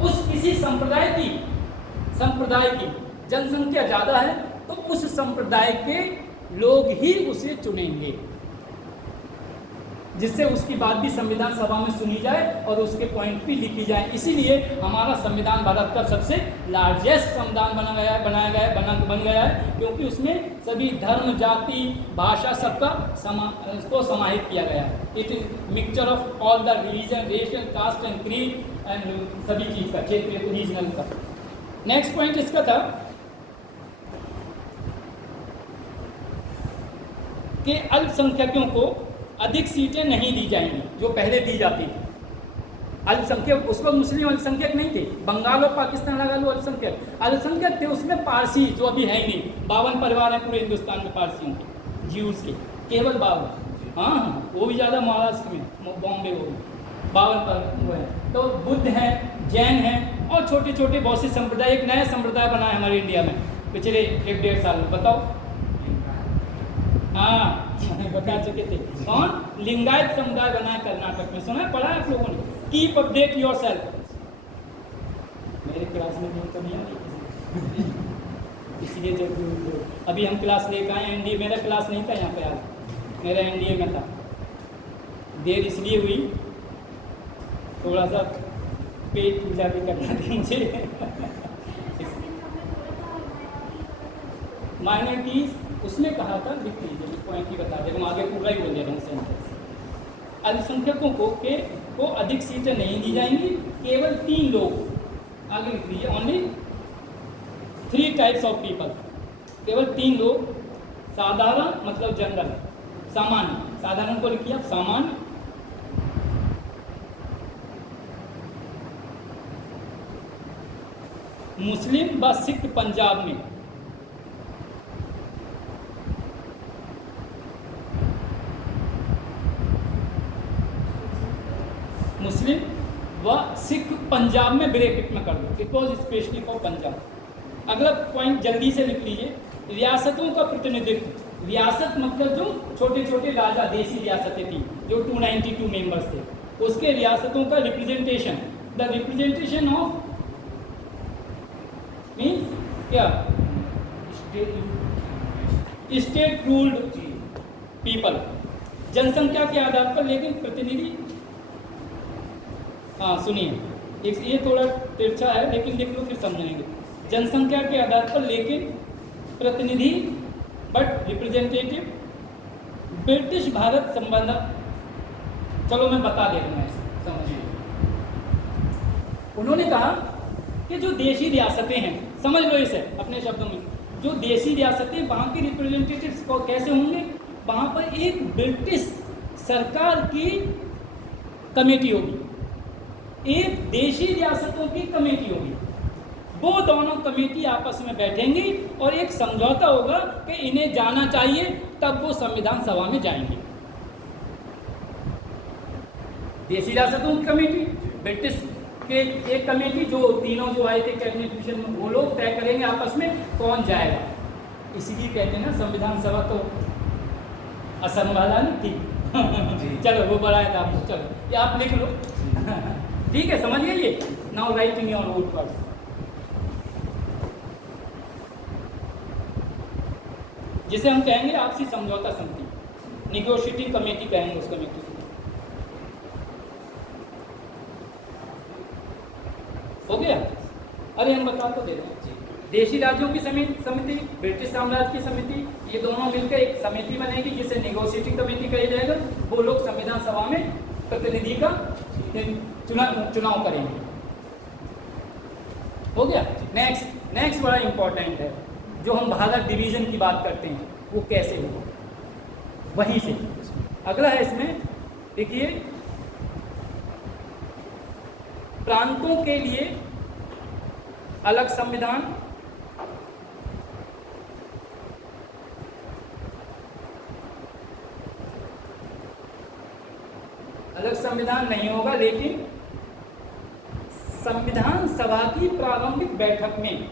उस किसी संप्रदाय की जनसंख्या ज़्यादा है तो उस संप्रदाय के लोग ही उसे चुनेंगे, जिससे उसकी बात भी संविधान सभा में सुनी जाए और उसके पॉइंट भी लिखी जाए। इसीलिए हमारा संविधान भारत का सबसे लार्जेस्ट संविधान बन गया है, क्योंकि उसमें सभी धर्म, जाति, भाषा सबका को समाहित किया गया है। It is mixture of all the religion, ration, caste and creed and सभी चीज़ का, क्षेत्रीय रीजनल का। नेक्स्ट पॉइंट इसका था कि अल्पसंख्यकों को अधिक सीटें नहीं दी जाएंगी जो पहले दी जाती थी। अल्पसंख्यक, उस वक्त मुस्लिम अल्पसंख्यक नहीं थे, बंगाल और पाकिस्तान लगा लो अल्पसंख्यक थे, उसमें पारसी जो अभी है ही नहीं। 52 परिवार हैं पूरे हिंदुस्तान में पारसियों के, ज्यूज के, केवल 52। हाँ, वो भी ज़्यादा महाराष्ट्र में, बॉम्बे वो 52 पर वो है। तो बुद्ध हैं, जैन हैं और छोटे छोटे बहुत से संप्रदाय। एक नया संप्रदाय बना है हमारे इंडिया में पिछले 1-1.5 साल में, बताओ। हाँ, बता चुके थे। कौन? लिंगायत समुदाय बना है कर्नाटक में, सुना है, पढ़ा है आप लोगों ने? Keep update your self. मेरे क्लास में भी तो नहीं आ रही इसलिए जब अभी हम क्लास लेकर आए, एनडीए, मेरा क्लास नहीं था यहाँ पे आज, मेरा एनडीए में था। देर इसलिए हुई, थोड़ा सा पेट पूजा भी करना था मुझे माइनॉरिटीज़ उसने कहा था, लिख लीजिए, पॉइंट ही बता दे, हम आगे पूरा ही बोल दे रहा हूँ सेंटेंस। अल्पसंख्यकों को अधिक सीटें नहीं दी जाएंगी, केवल 3 लोग, आगे लिख लीजिए, ओनली 3 टाइप्स ऑफ पीपल, केवल 3 लोग, साधारण मतलब जनरल, सामान्य, साधारण को लिखिए आप, सामान्य, मुस्लिम व सिख पंजाब में, मुस्लिम व सिख पंजाब में ब्रैकेट में कर दो, बिकॉज स्पेशली फॉर पंजाब। अगला पॉइंट जल्दी से लिख लीजिए, रियासतों का प्रतिनिधित्व। रियासत मतलब जो छोटे छोटे राजा, देसी रियासतें थी जो 292 मेंबर्स थे, उसके रियासतों का representation, the representation of means क्या, स्टेट रूल्ड पीपल, जनसंख्या के आधार पर, लेकिन प्रतिनिधि, हाँ सुनिए, ये थोड़ा तिरछा है लेकिन देख लो फिर समझेंगे। जनसंख्या के आधार पर लेकिन प्रतिनिधि, बट रिप्रेजेंटेटिव, ब्रिटिश भारत संबंध। चलो मैं बता दे रहा हूँ, ऐसे समझिए। उन्होंने कहा कि जो देशी रियासतें हैं, समझ लो इसे अपने शब्दों में, जो देशी रियासतें, वहाँ के रिप्रेजेंटेटिव्स को कैसे होंगे, वहाँ पर एक ब्रिटिश सरकार की कमेटी होगी, एक देशी रियासतों की कमेटी होगी। वो दोनों कमेटी आपस में बैठेंगी और एक समझौता होगा कि इन्हें जाना चाहिए, तब वो संविधान सभा में जाएंगे। देशी रियासतों की कमेटी, ब्रिटिश के एक कमेटी, जो तीनों जो आए थे कैबिनेट मिशन में, वो लोग तय करेंगे आपस में कौन जाएगा। इसीलिए कहते हैं ना संविधान सभा तो असम वाला नहीं थी चलो वो बढ़ाया था आपको, चलो ये आप लिख लो ठीक है, समझ गए ये। Now right in your own words. जिसे हम कहेंगे आपसी समझौता समिति, निगोशिएटिंग कमेटी कहेंगे उस कमेटी को। हो गया? अरे हम बता तो दे रहे हैं। देशी राज्यों की समिति, ब्रिटिश साम्राज्य की समिति, ये दोनों मिलकर एक समिति बनेगी जिसे निगोशिएटिंग कमेटी कहा जाएगा। वो लोग संविधान सभा में प्रतिनिधि का चुनाव करेंगे। हो गया? नेक्स्ट बड़ा इंपॉर्टेंट है, जो हम भारत डिवीजन की बात करते हैं वो कैसे होगा, वहीं से अगला है। इसमें देखिए, प्रांतों के लिए अलग संविधान, अलग संविधान नहीं होगा, लेकिन संविधान सभा की प्रारंभिक बैठक में,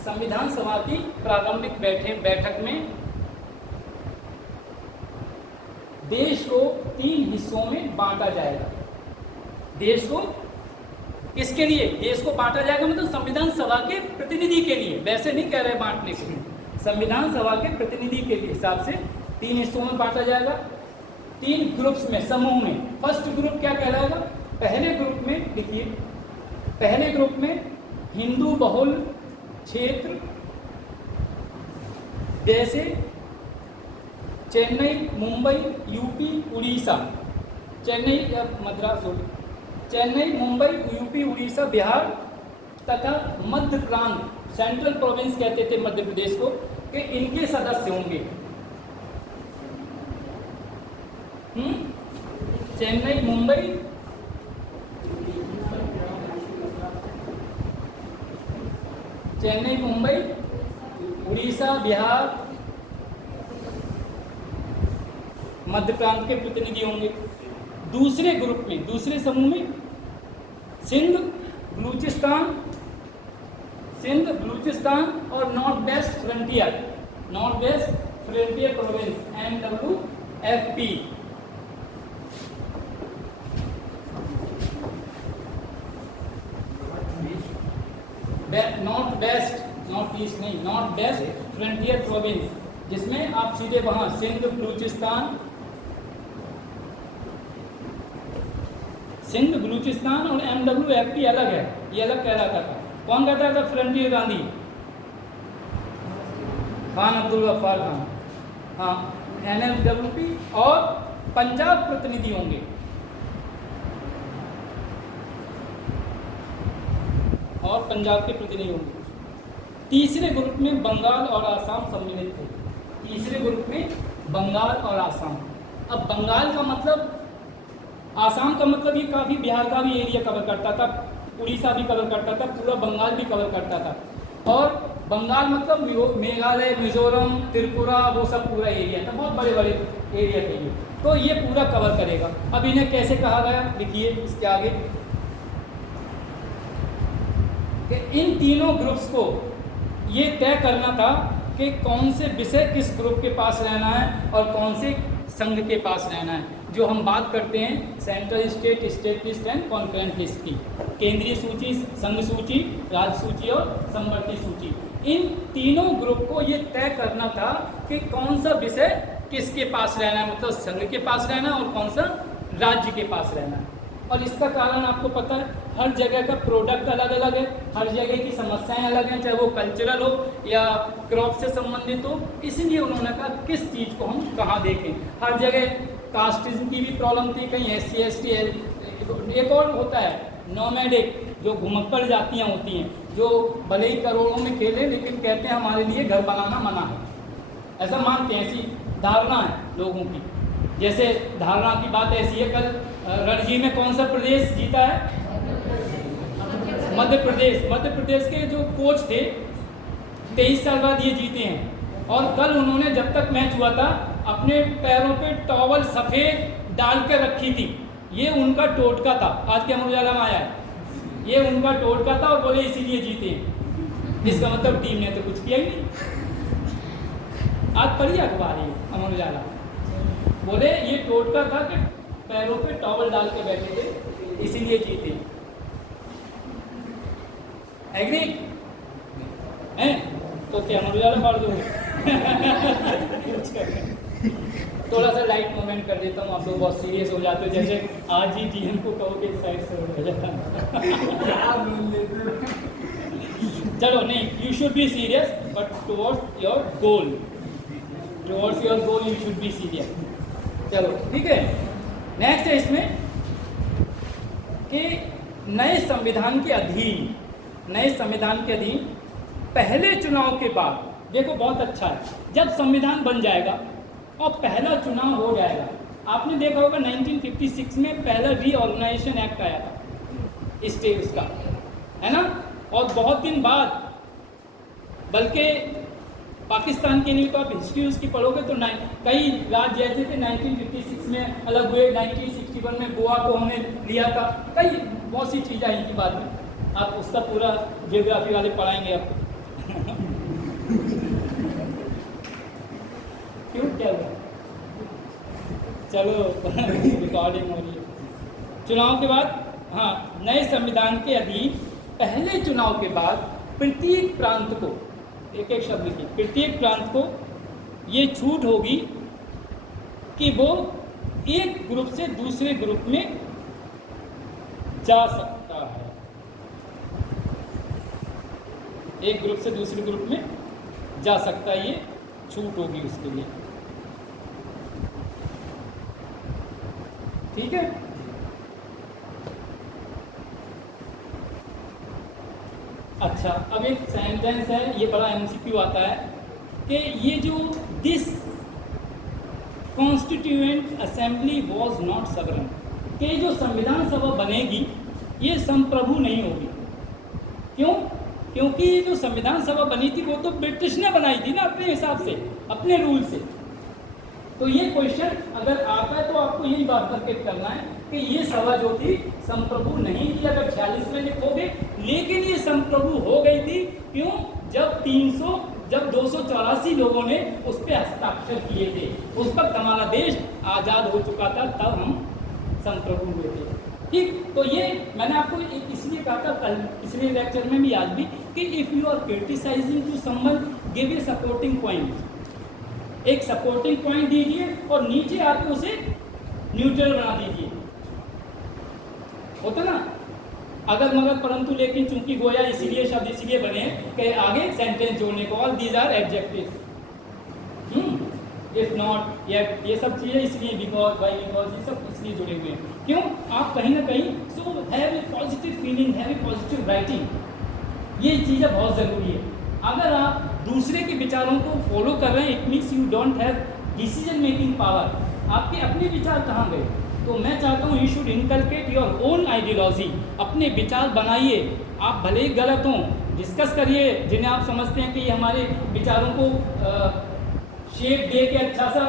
संविधान सभा की प्रारंभिक बैठक में देश को 3 हिस्सों में बांटा जाएगा। देश को किसके लिए? देश को बांटा जाएगा मतलब संविधान सभा के प्रतिनिधि के लिए, वैसे नहीं कह रहे बांटने को, संविधान सभा के प्रतिनिधि के हिसाब से 3 हिस्सों में बांटा जाएगा, 3 ग्रुप्स में, समूह में। फर्स्ट ग्रुप क्या कहलाएगा? पहले ग्रुप में देखिए, पहले ग्रुप में हिंदू बहुल क्षेत्र जैसे चेन्नई, मुंबई, यूपी, उड़ीसा, चेन्नई या मद्रास हो, चेन्नई, मुंबई, यूपी, उड़ीसा, बिहार तथा मध्य प्रांत, सेंट्रल प्रोविंस कहते थे मध्य प्रदेश को, कि इनके सदस्य होंगे। चेन्नई, मुंबई, चेन्नई, मुंबई, उड़ीसा, बिहार, मध्य प्रांत के प्रतिनिधि होंगे। दूसरे ग्रुप में, दूसरे समूह में सिंध, बलूचिस्तान, सिंध, बलूचिस्तान और north west frontier, north west frontier province, NWFP। North west, north east नहीं, नॉर्थ वेस्ट फ्रंटियर प्रोविंस, जिसमें आप सीधे वहां सिंध, बलूचिस्तान, सिंध, बलूचिस्तान और MWFP अलग है, ये अलग कहलाता था। कौन कहता था फ्रंटियर? गांधी, खान अब्दुल गफ्फार खान। हाँ, NWFP और पंजाब प्रतिनिधि होंगे, और पंजाब के प्रतिनिधि होंगे। तीसरे ग्रुप में बंगाल और आसाम सम्मिलित थे, तीसरे ग्रुप में बंगाल और आसाम। अब बंगाल का मतलब, आसाम का मतलब ये काफ़ी बिहार का भी एरिया कवर करता था, उड़ीसा भी कवर करता था, पूरा बंगाल भी कवर करता था। और बंगाल मतलब मेघालय, मिजोरम, त्रिपुरा, वो सब पूरा एरिया था, बहुत बड़े बड़े एरिया थे ये, तो ये पूरा कवर करेगा। अब इन्हें कैसे कहा गया, लिखिए इसके आगे कि इन तीनों ग्रुप्स को ये तय करना था कि कौन से विषय किस ग्रुप के पास रहना है और कौन से संघ के पास रहना है। जो हम बात करते हैं central state, state list and concurrent list की, केंद्रीय सूची, संघ सूची, राज्य सूची और समवर्ती सूची, इन तीनों ग्रुप को ये तय करना था कि कौन सा विषय किसके पास रहना है, मतलब संघ के पास रहना है और कौन सा राज्य के पास रहना है। और इसका कारण आपको पता है, हर जगह का प्रोडक्ट अलग अलग है, हर जगह की समस्याएं अलग हैं, चाहे वो कल्चरल हो या क्रॉप से संबंधित हो। इसलिए उन्होंने कहा किस चीज़ को हम कहाँ देखें। हर जगह कास्टिज्म की भी प्रॉब्लम थी, कहीं SC ST, एक और होता है नोमैडिक, जो घुमक्कड़ जातियाँ होती हैं, जो भले ही करोड़ों में खेले लेकिन कहते हैं हमारे लिए घर बनाना मना है, ऐसा मानते हैं, ऐसी धारणा है लोगों की। जैसे धारणा की बात ऐसी है, कल रणजी में कौन सा प्रदेश जीता है? मध्य प्रदेश। मध्य प्रदेश के जो कोच थे 23 साल बाद ये जीते हैं। और कल उन्होंने, जब तक मैच हुआ था, अपने पैरों पे टॉवल सफ़ेद डाल के रखी थी, ये उनका टोटका था। आज के अमर उजाला में आया है, ये उनका टोटका था और बोले इसीलिए जीते हैं। इसका मतलब टीम ने तो कुछ किया ही नहीं। आज पढ़िए अखबार ये अमर उजाला, बोले ये टोटका था कि पैरों पे टॉवल डाल के बैठे थे, इसीलिए जीते। एग्री हैं? तो क्या अमर उजाला पढ़ दो। थोड़ा सा लाइट मोमेंट कर देता हूँ, आप लोग बहुत सीरियस हो जाते हो, जैसे आज ही जीएम को कहो कि साइड से हो जाता। चलो नहीं, you should be serious but towards your goal, towards your goal you should be serious. चलो ठीक है। नेक्स्ट है इसमें कि नए संविधान के अधीन, नए संविधान के अधीन पहले चुनाव के बाद, देखो बहुत अच्छा है, जब संविधान बन जाएगा और पहला चुनाव हो जाएगा। आपने देखा होगा 1956 में पहला रीऑर्गेनाइजेशन एक्ट आया था स्टेट उसका, है ना। और बहुत दिन बाद, बल्कि पाकिस्तान के लिए तो आप हिस्ट्री उसकी पढ़ोगे तो कई राज्य जैसे थे 1956 में अलग हुए, 1961 में गोवा को हमने लिया था, कई बहुत सी चीज़ें आई थी बाद में। आप उसका पूरा जियोग्राफी वाले पढ़ाएंगे आपको। क्यों, क्या हुआ? चलो रिकॉर्डिंग हो रही है। चुनाव के बाद हाँ, नए संविधान के अधीन पहले चुनाव के बाद प्रत्येक प्रांत को, एक एक शब्द की, प्रत्येक प्रांत को ये छूट होगी कि वो एक ग्रुप से दूसरे ग्रुप में जा सकता है, एक ग्रुप से दूसरे ग्रुप में जा सकता है, ये छूट होगी उसके लिए। ठीक है। अच्छा, अब एक सेंटेंस है, ये बड़ा एमसीक्यू आता है कि ये जो this constituent assembly was not sovereign, कि जो संविधान सभा बनेगी ये संप्रभु नहीं होगी। क्यों? क्योंकि ये जो संविधान सभा बनी थी वो तो ब्रिटिश ने बनाई थी ना, अपने हिसाब से, अपने रूल से। तो ये क्वेश्चन अगर आता है तो आपको यही बात करके करना है कि ये सभा जो थी संप्रभु नहीं थी, अगर 46 में लिखोगे, लेकिन ये संप्रभु हो गई थी। क्यों? जब 284 लोगों ने उस पर हस्ताक्षर किए थे, उस वक्त हमारा देश आज़ाद हो चुका था, तब हम संप्रभु हुए थे। ठीक, तो ये मैंने आपको एक इसलिए कहा था कल पिछले लेक्चर में भी, आज भी, कि if you are criticising to someone, give a supporting point, एक सपोर्टिंग पॉइंट दीजिए और नीचे आके उसे न्यूट्रल बना दीजिए। होता ना, अगर मगर परंतु लेकिन चूंकि गोया इसीलिए शब्द इसलिए बने कि आगे सेंटेंस जोड़ने को, all these are adjectives, if not, yet, ये सब चीज़ें इसलिए, बिकॉज, बाय, बिकॉज, ये सब इसलिए जुड़े हुए हैं। क्यों? आप कहीं ना कहीं so have a positive feeling, have a positive writing, ये चीज़ें बहुत ज़रूरी है। अगर आप दूसरे के विचारों को फॉलो कर रहे हैं, it means you don't have decision making power. आपके अपने विचार कहाँ गए? तो मैं चाहता हूँ you should inculcate your own ideology, अपने विचार बनाइए। आप भले ही गलत हों, डिस्कस करिए जिन्हें आप समझते हैं कि ये हमारे विचारों को शेप दे के अच्छा सा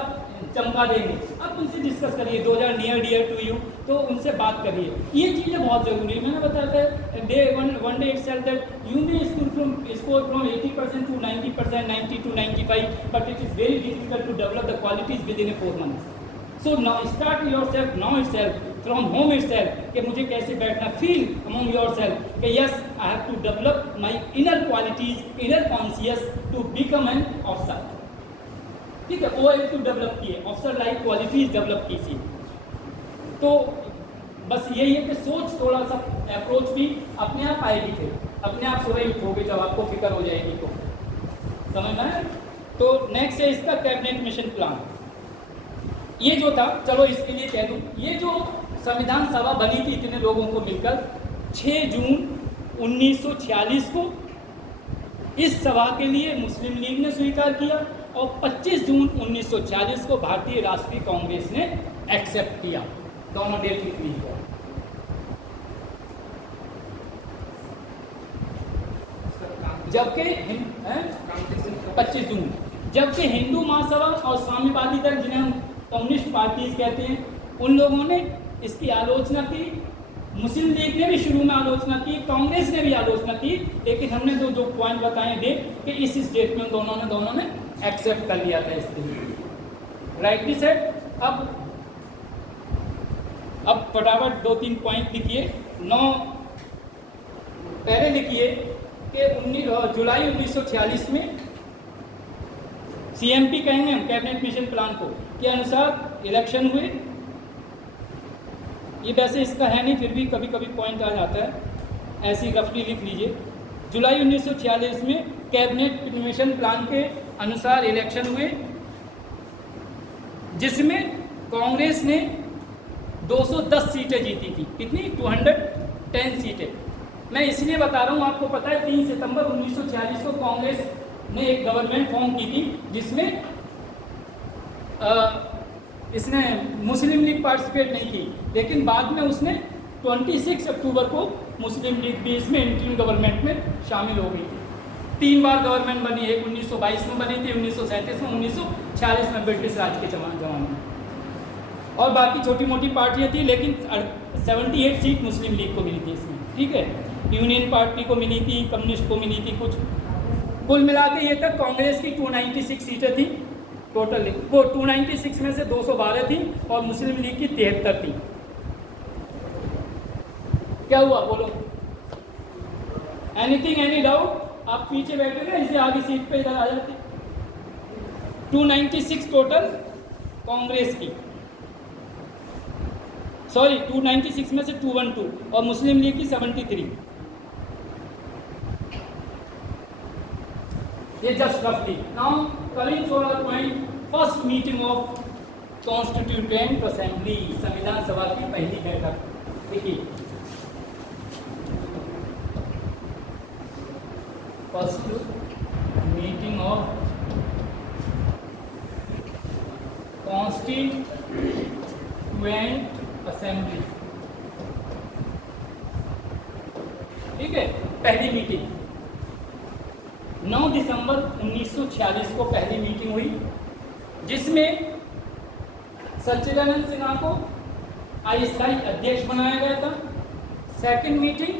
चमका देंगे, आप उनसे डिस्कस करिए। Those are near dear to you, तो उनसे बात करिए। ये चीज़ें बहुत ज़रूरी है। मैंने बताया था day one day itself that you may score from 80% to 90%, 90 to 95, but it is very difficult to develop the qualities within 4 months। So now start yourself now itself, from home itself, कि मुझे कैसे बैठना, feel among yourself कि yes I have to develop my inner qualities, inner conscious to become an officer. ठीक है, वो एक to develop किए, ऑफिसर लाइक क्वालिटीज डेवलप कीजिए। तो बस यही है कि सोच, थोड़ा सा अप्रोच भी अपने आप आएगी, फिर अपने आप सुबह उठोगे जब आपको फिक्र हो जाएगी। तो समझना है। तो नेक्स्ट है इसका कैबिनेट मिशन प्लान। ये जो था, चलो इसके लिए कह दूँ, ये जो संविधान सभा बनी थी इतने लोगों को मिलकर 6 जून 1946 को इस सभा के लिए मुस्लिम लीग ने स्वीकार किया और 25 जून 1946 को भारतीय राष्ट्रीय कांग्रेस ने एक्सेप्ट किया। दोनों डेट लिख लीजिए। जबकि 25 जून, जबकि हिंदू महासभा और साम्यवादी दल, जिन्हें हम कम्युनिस्ट पार्टीज कहते हैं, उन लोगों ने इसकी आलोचना की। मुस्लिम लीग ने भी शुरू में आलोचना की, कांग्रेस ने भी आलोचना की, लेकिन हमने जो पॉइंट बताए डेट कि इस डेट में दोनों ने एक्सेप्ट कर लिया था इसके लिए। Rightly said. अब फटाफट 2-3 पॉइंट लिखिए। 9 पहले लिखिए कि जुलाई 1946 में CMP कहेंगे हम, कैबिनेट मिशन प्लान को, के अनुसार इलेक्शन हुए। ये वैसे इसका है नहीं, फिर भी कभी कभी पॉइंट आ जाता है, ऐसी रफली लिख लीजिए। जुलाई 1946 में कैबिनेट मिशन प्लान के अनुसार इलेक्शन हुए, जिसमें कांग्रेस ने 210 सीटें जीती थी। कितनी? 210 सीटें। मैं इसलिए बता रहा हूँ, आपको पता है 3 सितंबर 1946 को कांग्रेस ने एक गवर्नमेंट फॉर्म की थी, जिसमें इसने मुस्लिम लीग पार्टिसिपेट नहीं की, लेकिन बाद में उसने 26 अक्टूबर को मुस्लिम लीग भी इसमें इंटरिम गवर्नमेंट में शामिल हो गई थी। 3 बार गवर्नमेंट बनी, एक 1922 में बनी थी, 1937 में, 1946 में ब्रिटिश राज के जमाने में, और बाकी छोटी मोटी पार्टियाँ थी, लेकिन 78 सीट मुस्लिम लीग को मिली थी इसमें। ठीक है, यूनियन पार्टी को मिली थी, कम्युनिस्ट को मिली थी कुछ। कुल मिला के ये तक कांग्रेस की 296 सीटें थी टोटल। वो 296 में से 212 थी और मुस्लिम लीग की 73 थी। क्या हुआ बोलो? Anything, any doubt? आप पीछे बैठे ना, इसे आगे सीट पे इधर आ जाते। 296 टोटल कांग्रेस की, सॉरी 296 में से 212 और मुस्लिम लीग की 73। ये जस्ट रफली। Now coming to our point, first meeting of constituent assembly, संविधान सभा की पहली बैठक। देखिए first meeting of constituent assembly, ठीक है, पहली मीटिंग 9 दिसंबर 1946 को पहली मीटिंग हुई, जिसमें सच्चिदानंद सिन्हा को अस्थायी अध्यक्ष बनाया गया था। सेकंड मीटिंग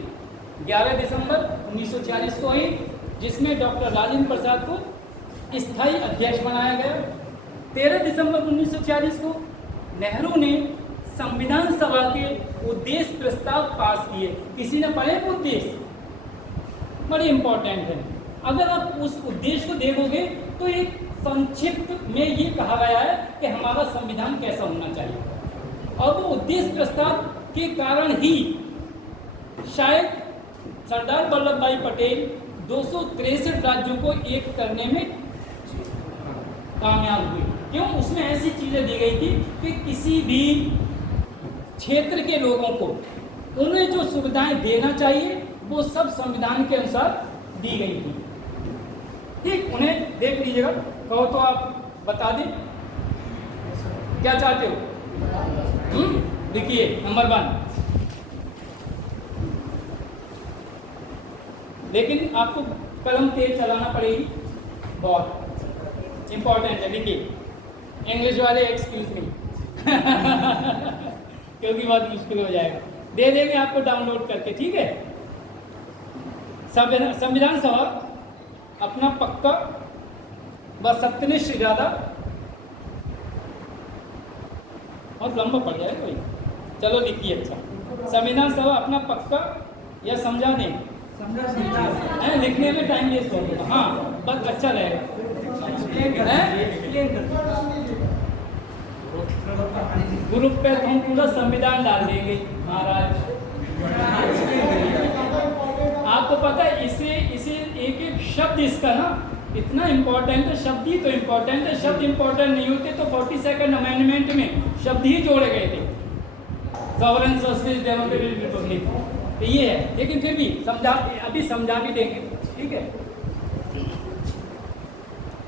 11 दिसंबर 1946 को हुई, जिसमें डॉक्टर राजेंद्र प्रसाद को स्थायी अध्यक्ष बनाया गया। 13 दिसंबर 1946 को नेहरू ने संविधान सभा के उद्देश्य प्रस्ताव पास किए। किसी ने पढ़े उद्देश्य? बड़े इंपॉर्टेंट है। अगर आप उस उद्देश्य को देखोगे तो एक संक्षिप्त में ये कहा गया है कि हमारा संविधान कैसा होना चाहिए, और वो उद्देश्य प्रस्ताव के कारण ही शायद सरदार वल्लभ भाई पटेल 263 राज्यों को एक करने में कामयाब हुए। क्यों? उसमें ऐसी चीज़ें दी गई थी कि किसी भी क्षेत्र के लोगों को उन्हें जो सुविधाएं देना चाहिए वो सब संविधान के अनुसार दी गई थी। ठीक, उन्हें देख लीजिएगा, कहो तो आप बता दें क्या चाहते हो। देखिए नंबर 1, लेकिन आपको कलम तेज चलाना पड़ेगी, बहुत इंपॉर्टेंट है। देखिए इंग्लिश वाले एक्सक्यूज मी क्योंकि बहुत मुश्किल हो जाएगा, दे देंगे आपको डाउनलोड करके, ठीक है। संविधान सभा अपना पक्का व सत्यनिष्ठ इरादा, और लंबा पड़ जाएगा भाई, चलो लिखिए। अच्छा, संविधान सभा अपना पक्का या समझा दें, लिखने में टाइम वेस्ट होगा, हाँ बस अच्छा रहेगा। ग्रुप पे हम पूरा संविधान डाल देंगे महाराज। आपको पता है इसे एक एक शब्द इसका ना इतना इम्पोर्टेंट है, शब्द ही तो इम्पोर्टेंट है। शब्द इम्पोर्टेंट नहीं होते तो 42nd अमेंडमेंट में शब्द ही जोड़े गए थे, सॉवरेन सोशलिस्ट डेमोक्रेटिक रिपब्लिक, तो ये है। लेकिन फिर भी अभी समझा भी देंगे, ठीक है।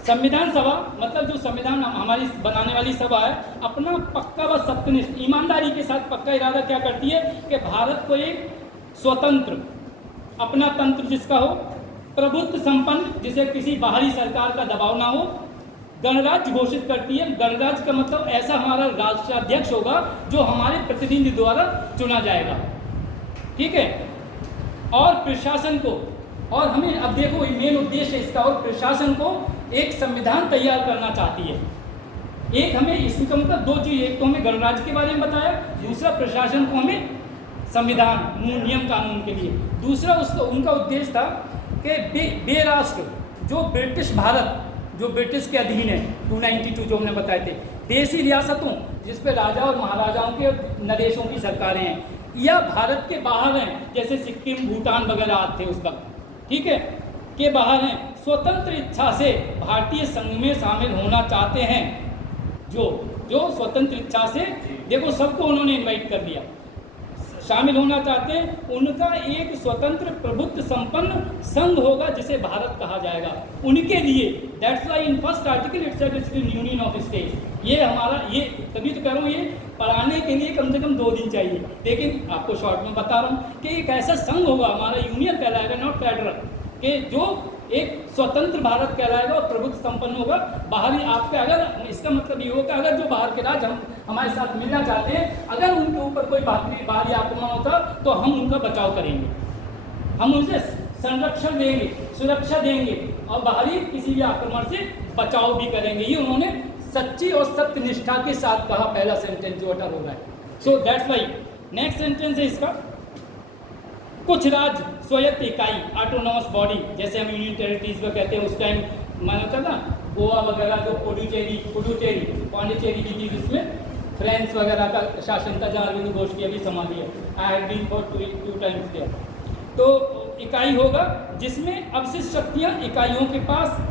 संविधान सभा मतलब जो संविधान हमारी बनाने वाली सभा है, अपना पक्का व सत्यनिष्ठ ईमानदारी के साथ पक्का इरादा क्या करती है कि भारत को एक स्वतंत्र अपना तंत्र जिसका हो, प्रभुत्व संपन्न जिसे किसी बाहरी सरकार का दबाव ना हो, गणराज्य घोषित करती है। गणराज्य का मतलब ऐसा हमारा राष्ट्राध्यक्ष होगा जो हमारे प्रतिनिधि द्वारा चुना जाएगा, ठीक है। और प्रशासन को, और हमें अब देखो मेन उद्देश्य इसका, और प्रशासन को एक संविधान तैयार करना चाहती है। एक हमें इसका मतलब दो चीज़, एक तो हमें गणराज्य के बारे में बताया, दूसरा प्रशासन को हमें संविधान नियम कानून के लिए। दूसरा उसका उनका उद्देश्य था कि बेराष्ट्र जो ब्रिटिश भारत जो ब्रिटिश के अधीन है, 292 जो हमने बताए थे, देशी रियासतों जिस पे राजा और महाराजाओं के नरेशों की सरकारें हैं, या भारत के बाहर हैं जैसे सिक्किम भूटान वगैरह थे उस वक्त, ठीक है, के बाहर हैं, स्वतंत्र इच्छा से भारतीय संघ में शामिल होना चाहते हैं। जो स्वतंत्र इच्छा से, देखो सबको उन्होंने इनवाइट कर दिया, शामिल होना चाहते हैं, उनका एक स्वतंत्र प्रभुत्व संपन्न संघ होगा जिसे भारत कहा जाएगा। उनके लिए that's why in first article it's a union of states. ये हमारा, ये तभी तो कह रहा हूँ, ये पढ़ाने के लिए कम से कम 2 दिन चाहिए, लेकिन आपको शॉर्ट में बता रहा हूँ कि एक ऐसा संघ होगा, हमारा यूनियन कहलाएगा, नॉट फेडरल, कि जो एक स्वतंत्र भारत कहलाएगा और प्रभुत्व संपन्न होगा। बाहरी आपके, अगर इसका मतलब ये होगा अगर जो बाहर के राज्य हमारे साथ मिलना चाहते हैं, अगर उनके ऊपर कोई बाहरी आक्रमण होता तो हम उनका बचाव करेंगे, हम उनसे संरक्षण देंगे, सुरक्षा देंगे और बाहरी किसी भी आक्रमण से बचाव भी करेंगे। ये उन्होंने सच्ची और सत्यनिष्ठा के साथ कहा, पहला सेंटेंस जो अटर हो रहा है। So that's why next sentence है इसका, कुछ राज्य स्वायत्त इकाई ऑटोनॉमस बॉडी, जैसे हम यूनियन टेरिटरीज में कहते हैं, उस टाइम माना था ना गोवा वगैरह, जो पुडुचेरी पांडिचेरी की थी, जिसमें फ्रांस वगैरह का शासन था, जहाँ अरविंद घोष की अभी समाधि है। I have been for 2 times there. तो इकाई होगा जिसमें अवशिष्ट शक्तियाँ इकाइयों के पास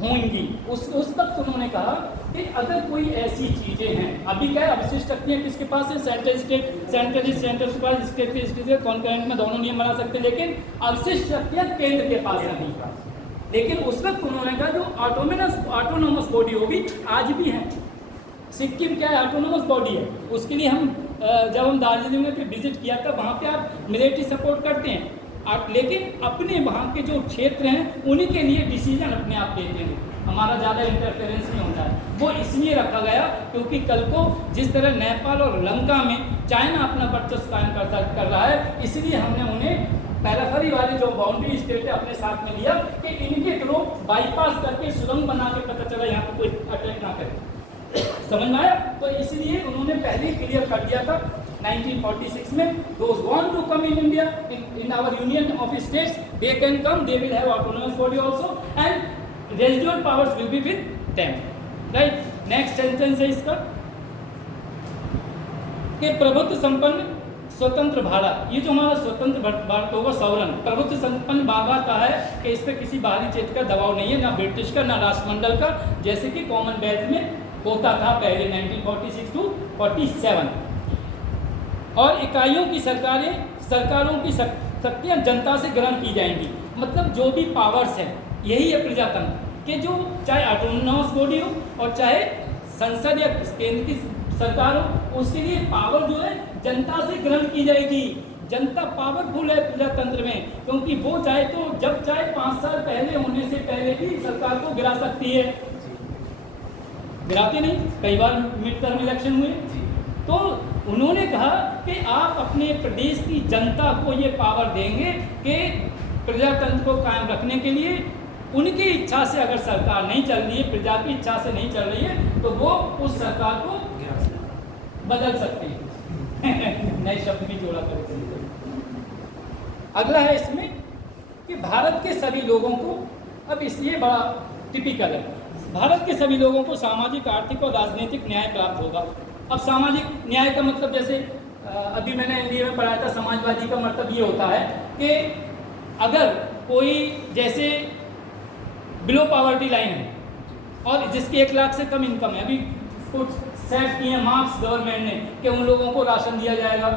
होंगी। उस वक्त उन्होंने कहा कि अगर कोई ऐसी चीज़ें हैं, अभी क्या है, अवशिष्ट शक्तियाँ किसके पास है, सेंट्रल के पास, स्टेट के कॉन्करेंट में दोनों नियम बना सकते हैं, लेकिन अवशिष्ट शक्तियाँ केंद्र के पास नहीं। लेकिन उस वक्त उन्होंने कहा जो ऑटोनोमस बॉडी होगी, आज भी है। सिक्किम क्या है, ऑटोनोमस बॉडी है। उसके लिए हम जब हम दार्जिलिंग में विजिट किया था, वहाँ पे आप मिलिट्री सपोर्ट करते हैं आप, लेकिन अपने वहाँ के जो क्षेत्र हैं उन्हीं के लिए डिसीजन अपने आप लेते हैं। हमारा ज़्यादा इंटरफेरेंस नहीं होता है। वो इसलिए रखा गया क्योंकि कल को जिस तरह नेपाल और लंका में चाइना अपना वर्चस्व कायम कर रहा है, इसलिए हमने उन्हें पैराफरी वाले जो बाउंड्री स्टेट है अपने साथ में लिया कि इनके थ्रू बाईपास करके सुरंग बना के पता चला यहाँ पर कोई अटैक ना करे। समझ में आया? तो इसलिए उन्होंने पहले क्लियर कर दिया था 1946 में, those want to come in India in our union of states, they can come, they will have autonomous body also and residual powers will be with them, right? Next sentence है इसका कि प्रभुत्व संपन्न स्वतंत्र भारत। ये जो हमारा स्वतंत्र भारत होगा, सॉवरन प्रभुत्व संपन्न भारत का है कि इस पर किसी बाहरी क्षेत्र का दबाव नहीं है, ना ब्रिटिश का, ना राष्ट्रमंडल का, जैसे कि कॉमनवेल्थ में होता था पहले 1946 to 47। और इकाइयों की सरकारों की शक्तियाँ जनता से ग्रहण की जाएंगी। मतलब जो भी पावर्स हैं, यही है प्रजातंत्र के, जो चाहे ऑटोनॉमस बॉडी हो और चाहे संसद या केंद्र की सरकार हो, उसके लिए पावर जो है जनता से ग्रहण की जाएगी। जनता पावरफुल है प्रजातंत्र में, क्योंकि वो चाहे तो जब चाहे 5 साल पहले होने से पहले भी सरकार को गिरा सकती है। गिराते नहीं, कई बार मिड टर्म इलेक्शन हुए। तो उन्होंने कहा कि आप अपने प्रदेश की जनता को ये पावर देंगे कि प्रजातंत्र को कायम रखने के लिए उनकी इच्छा से अगर सरकार नहीं चल रही है, प्रजा की इच्छा से नहीं चल रही है, तो वो उस सरकार को बदल सकते हैं। नए शब्द भी जोड़ा करते हैं। अगला है इसमें कि भारत के सभी लोगों को, अब इसलिए बड़ा टिपिकल है, भारत के सभी लोगों को सामाजिक, आर्थिक और राजनीतिक न्याय प्राप्त होगा। अब सामाजिक न्याय का मतलब, जैसे अभी मैंने एनडीए में पढ़ाया था, समाजवादी का मतलब ये होता है कि अगर कोई जैसे बिलो पॉवर्टी लाइन है और जिसकी 1 लाख से कम इनकम है, अभी कुछ सेट किए मार्क्स गवर्नमेंट ने कि उन लोगों को राशन दिया जाएगा,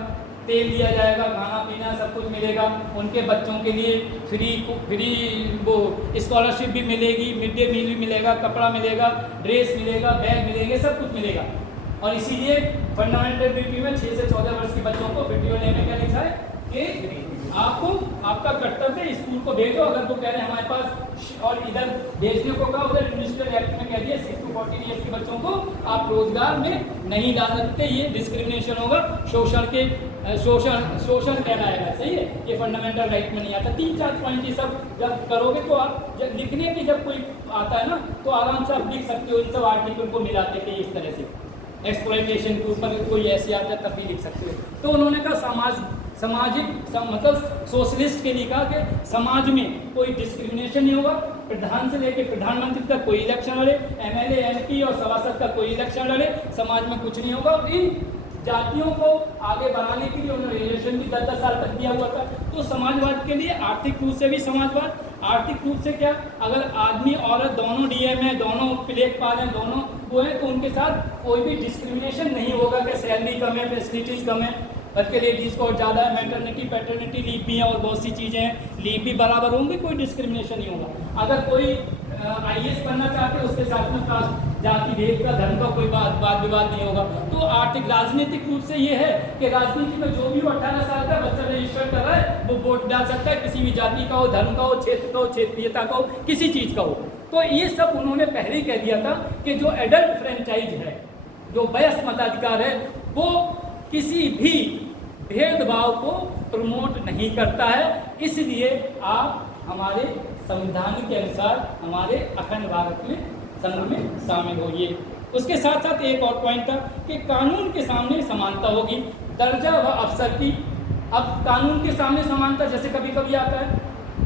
तेल दिया जाएगा, खाना पीना सब कुछ मिलेगा, उनके बच्चों के लिए फ्री वो स्कॉलरशिप भी मिलेगी, मिड डे मील भी मिलेगा, कपड़ा मिलेगा, ड्रेस मिलेगा, बैग मिलेंगे, सब कुछ मिलेगा। और इसीलिए फंडामेंटल ड्यूटी में 6 से 14 वर्ष के बच्चों को वीडियो में क्या लिखा है कि आपको आपका कर्तव्य है, स्कूल को भेजो। अगर वो कह रहे हैं हमारे पास, और इधर भेजने को कहा, उधर इंडस्ट्रियल एक्ट में कह दिया 6 to 14 ईयर्स के बच्चों को आप रोजगार में नहीं डाल सकते, ये डिस्क्रिमिनेशन होगा, शोषण कहलाएगा। सही है, ये फंडामेंटल राइट में नहीं आता। 3-4 पॉइंट ये सब जब करोगे तो आप जब लिखने की जब कोई आता है ना, तो आराम से आप लिख सकते हो। इन सब आर्टिकल को मिलाते थे इस तरह से, एक्सप्लॉयटेशन के ऊपर कोई ऐसे आता है तब भी लिख सकते हो। तो उन्होंने कहा मतलब सोशलिस्ट के लिए कहा कि समाज में कोई डिस्क्रिमिनेशन नहीं होगा, प्रधान से लेकर प्रधानमंत्री तक कोई इलेक्शन लड़े, एमएलए एमपी और सभासद का कोई इलेक्शन लड़े, समाज में कुछ नहीं होगा। इन जातियों को आगे बढ़ाने के लिए उन्होंने रिलेशन भी 10-10 साल तक दिया हुआ था। तो समाजवाद के लिए आर्थिक रूप से भी समाजवाद, आर्थिक रूप से क्या, अगर आदमी औरत दोनों डीएम है, दोनों प्लेग पाल हैं, दोनों वो है, तो उनके साथ कोई भी डिस्क्रिमिनेशन नहीं होगा कि सैलरी कम है, फैसिलिटीज़ कम है, बल्कि लेडीज़ को और ज़्यादा है, मैटरनिटी पैटर्निटी लीव भी है और बहुत सी चीज़ें हैं, लीव भी बराबर होंगे, कोई डिस्क्रिमिनेशन नहीं होगा। अगर कोई IAS बनना चाहते हैं, उसके साथ में कास्ट, जाति, भेद का, धर्म का कोई वाद विवाद नहीं होगा। तो आर्थिक राजनीतिक रूप से ये है कि राजनीति में जो भी 18 साल का बच्चा रजिस्टर कर रहा है वो वोट डाल सकता है, किसी भी जाति का हो, धर्म का हो, क्षेत्र का हो, क्षेत्रीयता का हो, किसी चीज़ का हो। तो ये सब उन्होंने पहले ही कह दिया था कि जो एडल्ट फ्रेंचाइज है, जो वयस्क मताधिकार है, वो किसी भी भेदभाव को प्रमोट नहीं करता है। इसलिए आप हमारे संविधान के अनुसार हमारे अखंड भारत में संघ में शामिल होइए। उसके साथ साथ एक और पॉइंट था कि कानून के सामने समानता होगी, दर्जा व अवसर की अब कानून के सामने समानता जैसे कभी कभी आता है,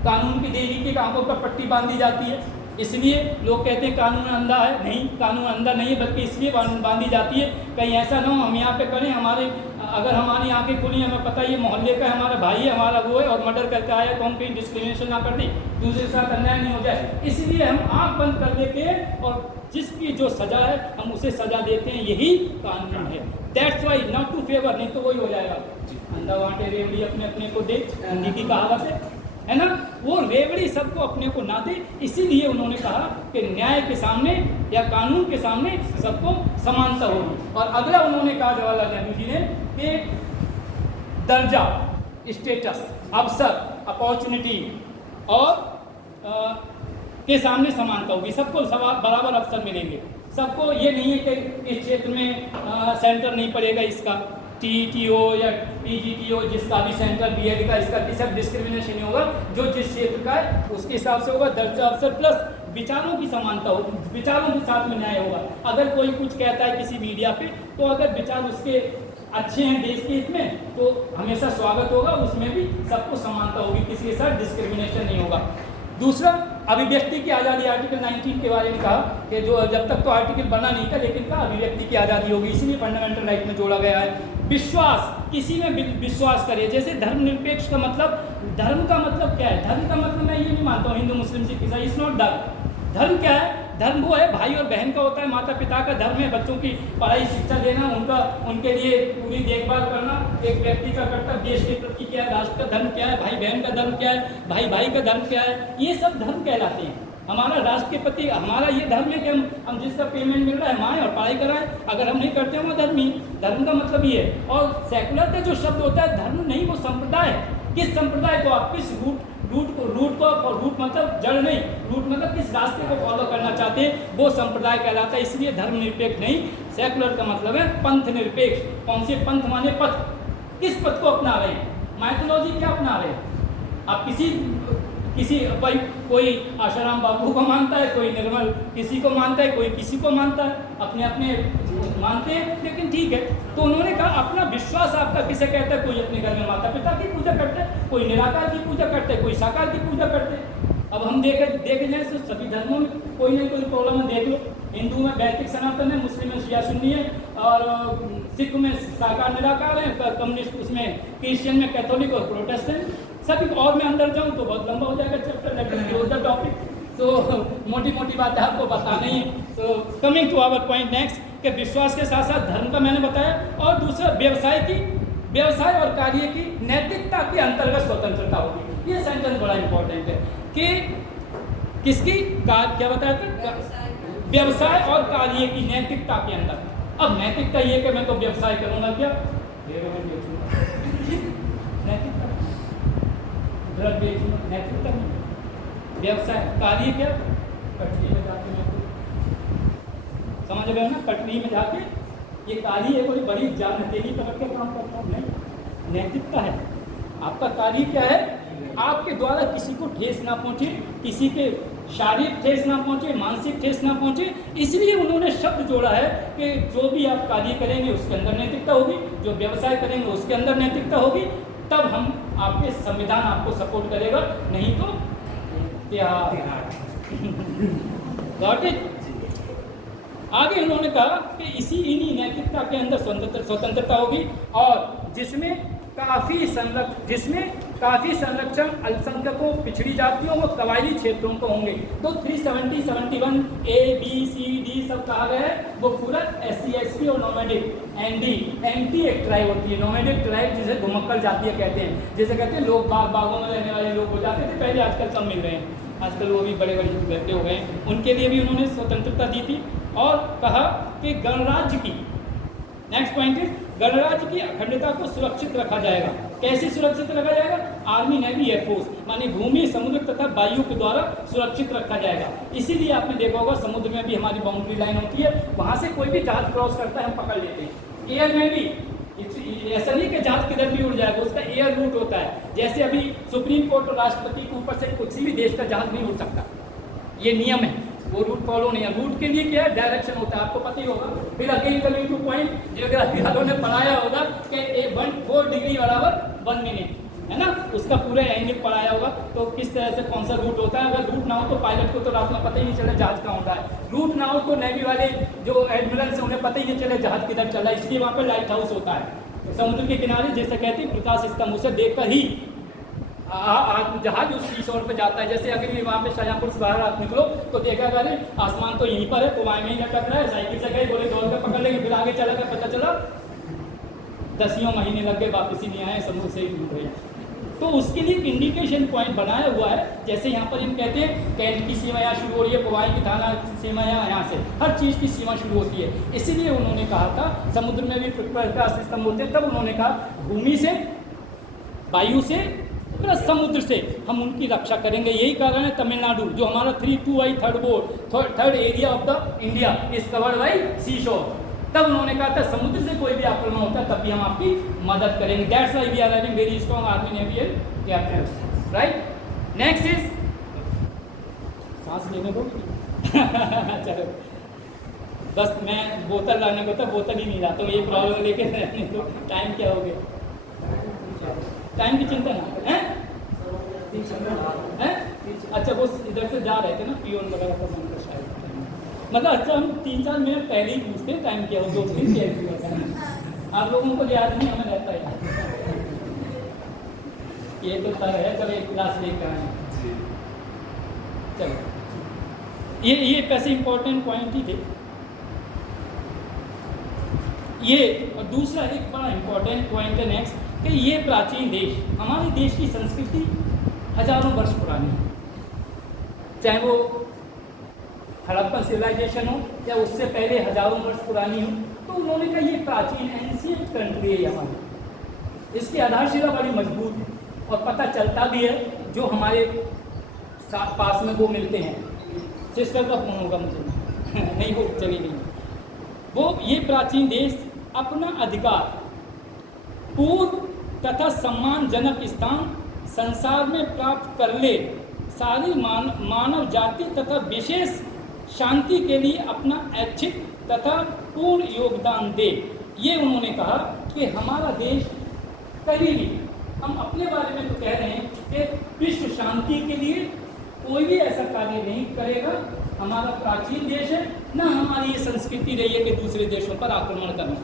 कानून की देवी की आंखों पर पट्टी बांधी जाती है, इसलिए लोग कहते हैं कानून अंधा है। नहीं, कानून अंधा नहीं है, बल्कि इसलिए बांधी जाती है कहीं ऐसा ना हो हम यहाँ पे करें, हमारे अगर हमारी आंखें खुली, हमें पता है ये मोहल्ले का हमारा भाई है, हमारा वो है, और मर्डर करके आया, तो हम कहीं डिस्क्रिमिनेशन ना कर दें, दूसरे के साथ अन्याय नहीं हो जाए, इसलिए हम आँख बंद कर देते हैं और जिसकी जो सजा है हम उसे सजा देते हैं, यही कानून है। That's why not to favour, नहीं तो वही हो जाएगा अंधा बांटे रेवड़ी अपने अपने को दे, हिंदी की कहावत है ना, वो रेवड़ी सबको अपने को ना दे, इसीलिए उन्होंने कहा कि न्याय के सामने या कानून के सामने सबको समानता होगी। और अगला उन्होंने कहा जवाहरलाल नेहरू जी ने कि दर्जा, स्टेटस, अवसर, अपॉर्चुनिटी और के सामने समानता होगी, सबको बराबर अवसर मिलेंगे, सबको ये नहीं है कि इस क्षेत्र में सेंटर नहीं पड़ेगा इसका, TTO या PGTO जिसका भी सेंटर बीएड का, इसका सब डिस्क्रिमिनेशन नहीं होगा, जो जिस क्षेत्र का है उसके हिसाब से होगा। दर्जा, अवसर प्लस विचारों की समानता होगी, विचारों के साथ में न्याय होगा। अगर कोई कुछ कहता है किसी मीडिया पे, तो अगर विचार उसके अच्छे हैं देश के हित में, तो हमेशा स्वागत होगा, उसमें भी सबको समानता होगी, किसी के साथ डिस्क्रिमिनेशन नहीं होगा। दूसरा, अभिव्यक्ति की आज़ादी, आर्टिकल 19 के बारे में कहा कि जो जब तक तो आर्टिकल बना नहीं था, लेकिन कहा अभिव्यक्ति की आज़ादी होगी, इसीलिए फंडामेंटल राइट में जोड़ा गया है। विश्वास, किसी में विश्वास करे, जैसे धर्मनिरपेक्ष का मतलब, धर्म का मतलब क्या है? धर्म का मतलब मैं ये नहीं मानता हूँ हिंदू मुस्लिम सिख ईसाई, इट्स नॉट धर्म। धर्म क्या है? धर्म वो है भाई और बहन का होता है, माता पिता का धर्म है बच्चों की पढ़ाई शिक्षा देना, उनके लिए पूरी देखभाल करना, एक व्यक्ति का कर्तव्य, देश के प्रति क्या है, राष्ट्र का धर्म क्या है, भाई बहन का धर्म क्या है, भाई भाई का धर्म क्या है, ये सब धर्म कहलाते हैं। हमारा राष्ट्र के प्रति हमारा ये धर्म है कि हम जिसका पेमेंट मिल रहा है माएँ और पढ़ाई कराएं, अगर हम नहीं करते हैं वो धर्म ही, धर्म का मतलब ये है। और सेकुलर का जो शब्द होता है धर्म नहीं, वो संप्रदाय है। किस संप्रदाय को आप, किस रूट मतलब जड़ नहीं, रूट मतलब किस रास्ते को फॉलो करना चाहते हैं, वो संप्रदाय कहलाता है। इसलिए धर्म निरपेक्ष नहीं, सेकुलर का मतलब है पंथ निरपेक्ष। कौन से पंथ माने पथ, किस पथ को अपना रहे हैं, माइथोलॉजी क्या अपना रहे हैं आप, किसी कोई आशाराम बापू को मानता है, कोई निर्मल किसी को मानता है, कोई किसी को मानता है, अपने अपने मानते हैं, लेकिन ठीक है। तो उन्होंने कहा अपना विश्वास आपका किसे कहता है, कोई अपने घर में माता पिता की पूजा करता है, कोई निराकार की पूजा करता है, कोई साकार की पूजा करते हैं। अब हम देखे जाए तो सभी धर्मों में कोई ना कोई प्रॉब्लम है, देख लो, हिंदू में वैदिक सनातन है, मुस्लिम में शिया सुन्नी है, और सिख में साकार निराकार है, कम्युनिस्ट उसमें क्रिश्चियन में कैथोलिक और प्रोटेस्टेंट सभी। और मैं अंदर जाऊँ तो बहुत लंबा हो जाएगा chapter, let us close the topic. तो मोटी मोटी बातें आपको बताना ही है। तो coming to our point next, कि विश्वास के साथ साथ धर्म का मैंने बताया, और दूसरा व्यवसाय और कार्य की नैतिकता के अंतर्गत स्वतंत्रता होगी। ये सेंटेंस बड़ा इंपॉर्टेंट है कि किसकी क्या बताया था, व्यवसाय और कार्य की नैतिकता के अंदर। अब नैतिकता ये कि मैं तो व्यवसाय करूंगा, क्या नैतिकता, ड्रग बेचूंगा, नैतिकता नहीं। व्यवसाय, कार्य क्या, पटरी में जाके मैं समझ गए ना, पटरी में जाके ये कार्य है, कोई बड़ी जान हथेली पर रख के काम करता हूँ, नहीं, नैतिकता है। आपका कार्य क्या है, आपके द्वारा किसी को ठेस ना पहुँचे, किसी के शारीरिक ठेस ना पहुँचे, मानसिक ठेस ना पहुँचे, इसलिए उन्होंने शब्द जोड़ा है कि जो भी आप कार्य करेंगे उसके अंदर नैतिकता होगी, जो व्यवसाय करेंगे उसके अंदर नैतिकता होगी, तब हम आपके संविधान आपको सपोर्ट करेगा, नहीं तो गॉट इट। आगे उन्होंने कहा कि इन्हीं नैतिकता के अंदर स्वतंत्रता होगी, और जिसमें काफ़ी संरक्षण अल्पसंख्यकों, पिछड़ी जातियों व कबायली क्षेत्रों को होंगे। तो 370, 71 A, B, C, D सब कहा गया है, वो पूरा SC, ST और नोमैडिक एंटी एक ट्राइब होती है। नोमैडिक ट्राइब जिसे घुमक्कड़ जातीय कहते हैं, जैसे कहते हैं लोग बागों में रहने वाले लोग हो जाते थे पहले, आजकल कम मिल रहे हैं, आजकल वो भी बड़े बैठे हो गए हैं। उनके लिए भी उन्होंने स्वतंत्रता दी थी, और कहा कि गणराज्य की, नेक्स्ट पॉइंट है, गणराज्य की अखंडता को सुरक्षित रखा जाएगा। कैसे सुरक्षित रखा जाएगा? आर्मी, नेवी, एयरफोर्स, माने भूमि, समुद्र तथा वायु के द्वारा सुरक्षित रखा जाएगा। इसीलिए आपने देखा होगा समुद्र में भी हमारी बाउंड्री लाइन होती है, वहाँ से कोई भी जहाज क्रॉस करता है हम पकड़ लेते हैं। एयर में भी ऐसा नहीं कि जहाज किधर भी उड़ जाएगा, उसका एयर रूट होता है। जैसे अभी सुप्रीम कोर्ट और राष्ट्रपति के ऊपर से किसी भी देश का जहाज नहीं उड़ सकता, ये नियम है, वो रूट फॉलो नहीं है। रूट के लिए क्या है, डायरेक्शन होता है, आपको पता ही होगा। फिर again coming two point, geography वालों ने पढ़ाया होगा कि 1 4 डिग्री बराबर 1 मिनट, है ना, उसका पूरा एंगल पढ़ाया होगा। तो किस तरह से कौन सा रूट होता है, अगर रूट ना हो तो पायलट को तो रात में पता ही नहीं चला जहाज कहाँ होता है, रूट ना हो तो नेवी वाले जो एडमिरल्स हैं उन्हें पता ही नहीं चले जहाज किधर चला, इसलिए वहाँ पर लाइट हाउस होता है समुद्र के किनारे, जैसे कहते हैं प्रकाश स्तंभ, उसे देखकर ही जहाज उस सी शोर पर जाता है। जैसे अगर भी वहाँ पे शाहजहाँपुर से बाहर आप निकलो तो देखा अरे आसमान तो यहीं पर है, कुआं में ही लटक रहा है, साइकिल से गए, बोले दौड़ कर पकड़ लेंगे, फिर आगे चला गया, पता चला 10 महीने लग गए, वापस ही नहीं आए, समुद्र से ही डूब गए। तो उसके लिए एक इंडिकेशन पॉइंट बनाया हुआ है, जैसे यहाँ पर हम कहते हैं कैंट की सीमा यहाँ शुरू हो रही है, पवाई की थाना सीमा यहाँ से, हर चीज़ की सीमा शुरू होती है। इसीलिए उन्होंने कहा था समुद्र में भी प्रकाश स्तंभ होते हैं, तब उन्होंने कहा भूमि से, वायु से प्लस समुद्र से हम उनकी रक्षा करेंगे। यही कारण है तमिलनाडु जो हमारा 3-2 third area of the India is covered by sea shore. तब उन्होंने कहा था समुद्र से कोई भी आक्रमण होता है तब भी हम आपकी मदद करेंगे। That's why we are having very strong army navy and air force, right. Next is सांस लेने को चलो बस मैं बोतल लाने को था, बोतल ही नहीं लाता हूँ, ये प्रॉब्लम लेके रहने को। टाइम क्या हो गया, टाइम की चिंता ना है? अच्छा वो इधर से जा रहे थे ना पियोन वगैरह का मन शायद, मतलब अच्छा हम 3-4 मिनट पहले ही पूछते हैं टाइम क्या हो, 2 दिन क्या आप लोगों को याद नहीं, हमें रहता है ये तो तर है। चलो एक क्लास लेकर आए, चलो ये पैसे इंपॉर्टेंट पॉइंट ही थे ये। और दूसरा एक बड़ा इंपॉर्टेंट पॉइंट है नेक्स्ट कि ये प्राचीन देश, हमारे देश की संस्कृति हजारों वर्ष पुरानी है, चाहे वो हड़प्पन सिविलाइजेशन हो या उससे पहले हजारों वर्ष पुरानी हो। तो उन्होंने कहा ये प्राचीन एंशिएंट कंट्री है हमारी, इसकी आधारशिला बड़ी मजबूत है और पता चलता भी है जो हमारे पास में वो मिलते हैं। सिस्टर का फोन होगा मुझे नहीं वो चली गई। वो ये प्राचीन देश अपना अधिकार, पूर्ण तथा सम्मानजनक स्थान संसार में प्राप्त कर ले, सारी मानव जाति तथा विशेष शांति के लिए अपना ऐच्छिक तथा पूर्ण योगदान दे। ये उन्होंने कहा कि हमारा देश कभी भी, हम अपने बारे में तो कह रहे हैं कि विश्व शांति के लिए कोई भी ऐसा कार्य नहीं करेगा। हमारा प्राचीन देश है, ना हमारी ये संस्कृति रही है कि दूसरे देशों पर आक्रमण करना।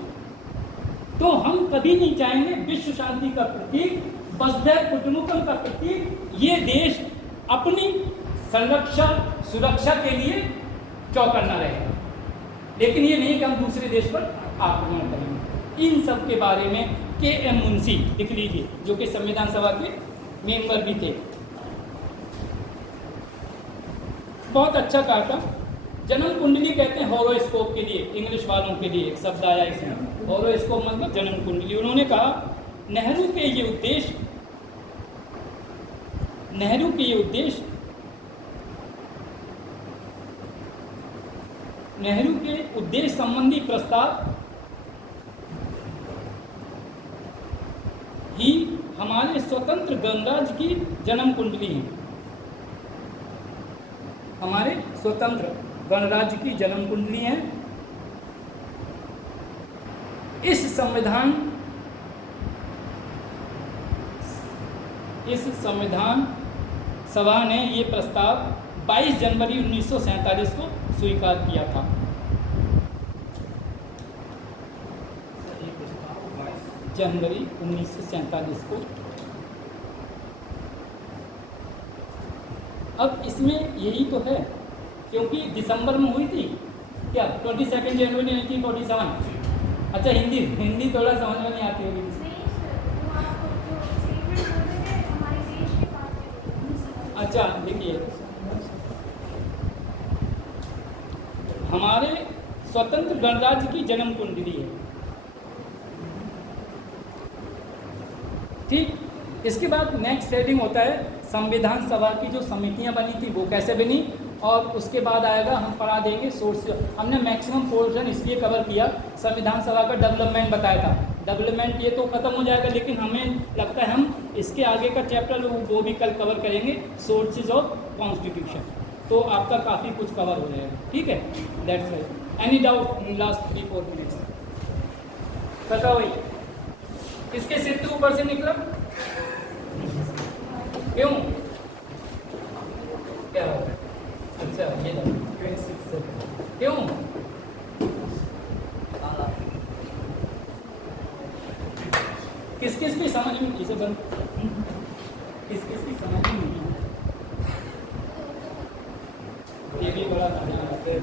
तो हम कभी नहीं चाहेंगे, विश्व शांति का प्रतीक, वसुधैव कुटुंबकम का प्रतीक, ये देश अपनी संरक्षा सुरक्षा के लिए चौकन्ना रहेगा। लेकिन ये नहीं कि हम दूसरे देश पर आक्रमण करेंगे। इन सब के बारे में के.एम. मुंशी लिख लीजिए, जो कि संविधान सभा के मेंबर भी थे। बहुत अच्छा कहा था। जन्म कुंडली कहते हैं हॉरोस्कोप के लिए, इंग्लिश वालों के लिए एक शब्द आया इसमें, हॉरोस्कोप मतलब जन्म कुंडली। उन्होंने कहा नेहरू के ये उद्देश्य संबंधी प्रस्ताव ही हमारे स्वतंत्र गणराज्य की जन्म कुंडली है। हमारे स्वतंत्र गणराज्य की जन्म कुंडली है। इस संविधान सभा ने ये प्रस्ताव 22 जनवरी 1947 को स्वीकार किया था। जनवरी 1947 को। अब इसमें यही तो है, क्योंकि दिसंबर में हुई थी क्या, 22 जनवरी 1947। अच्छा हिंदी थोड़ा समझ में नहीं आती होगी। अच्छा देखिए, हमारे स्वतंत्र गणराज्य की जन्म कुंडली है, ठीक। इसके बाद नेक्स्ट हेडिंग होता है संविधान सभा की जो समितियां बनी थी वो कैसे बनी, और उसके बाद आएगा हम पढ़ा देंगे सोर्स। हमने मैक्सिमम पोर्शन इसलिए कवर किया, संविधान सभा का डेवलपमेंट बताया था। डेवलपमेंट ये तो ख़त्म हो जाएगा, लेकिन हमें लगता है हम इसके आगे का चैप्टर वो भी कल कवर करेंगे, सोर्सेज ऑफ कॉन्स्टिट्यूशन। तो आपका काफ़ी कुछ कवर हो जाएगा, ठीक है। That's right. Any doubt in last 3-4 minutes? बताओ भाई, किसके सिर के ऊपर से निकला? क्यों? क्या हो? अच्छा ये तो 26 क्यों? किस किस की समझ में इसे बंद किस किस की समझ में नहीं ये भी बड़ा गाना आते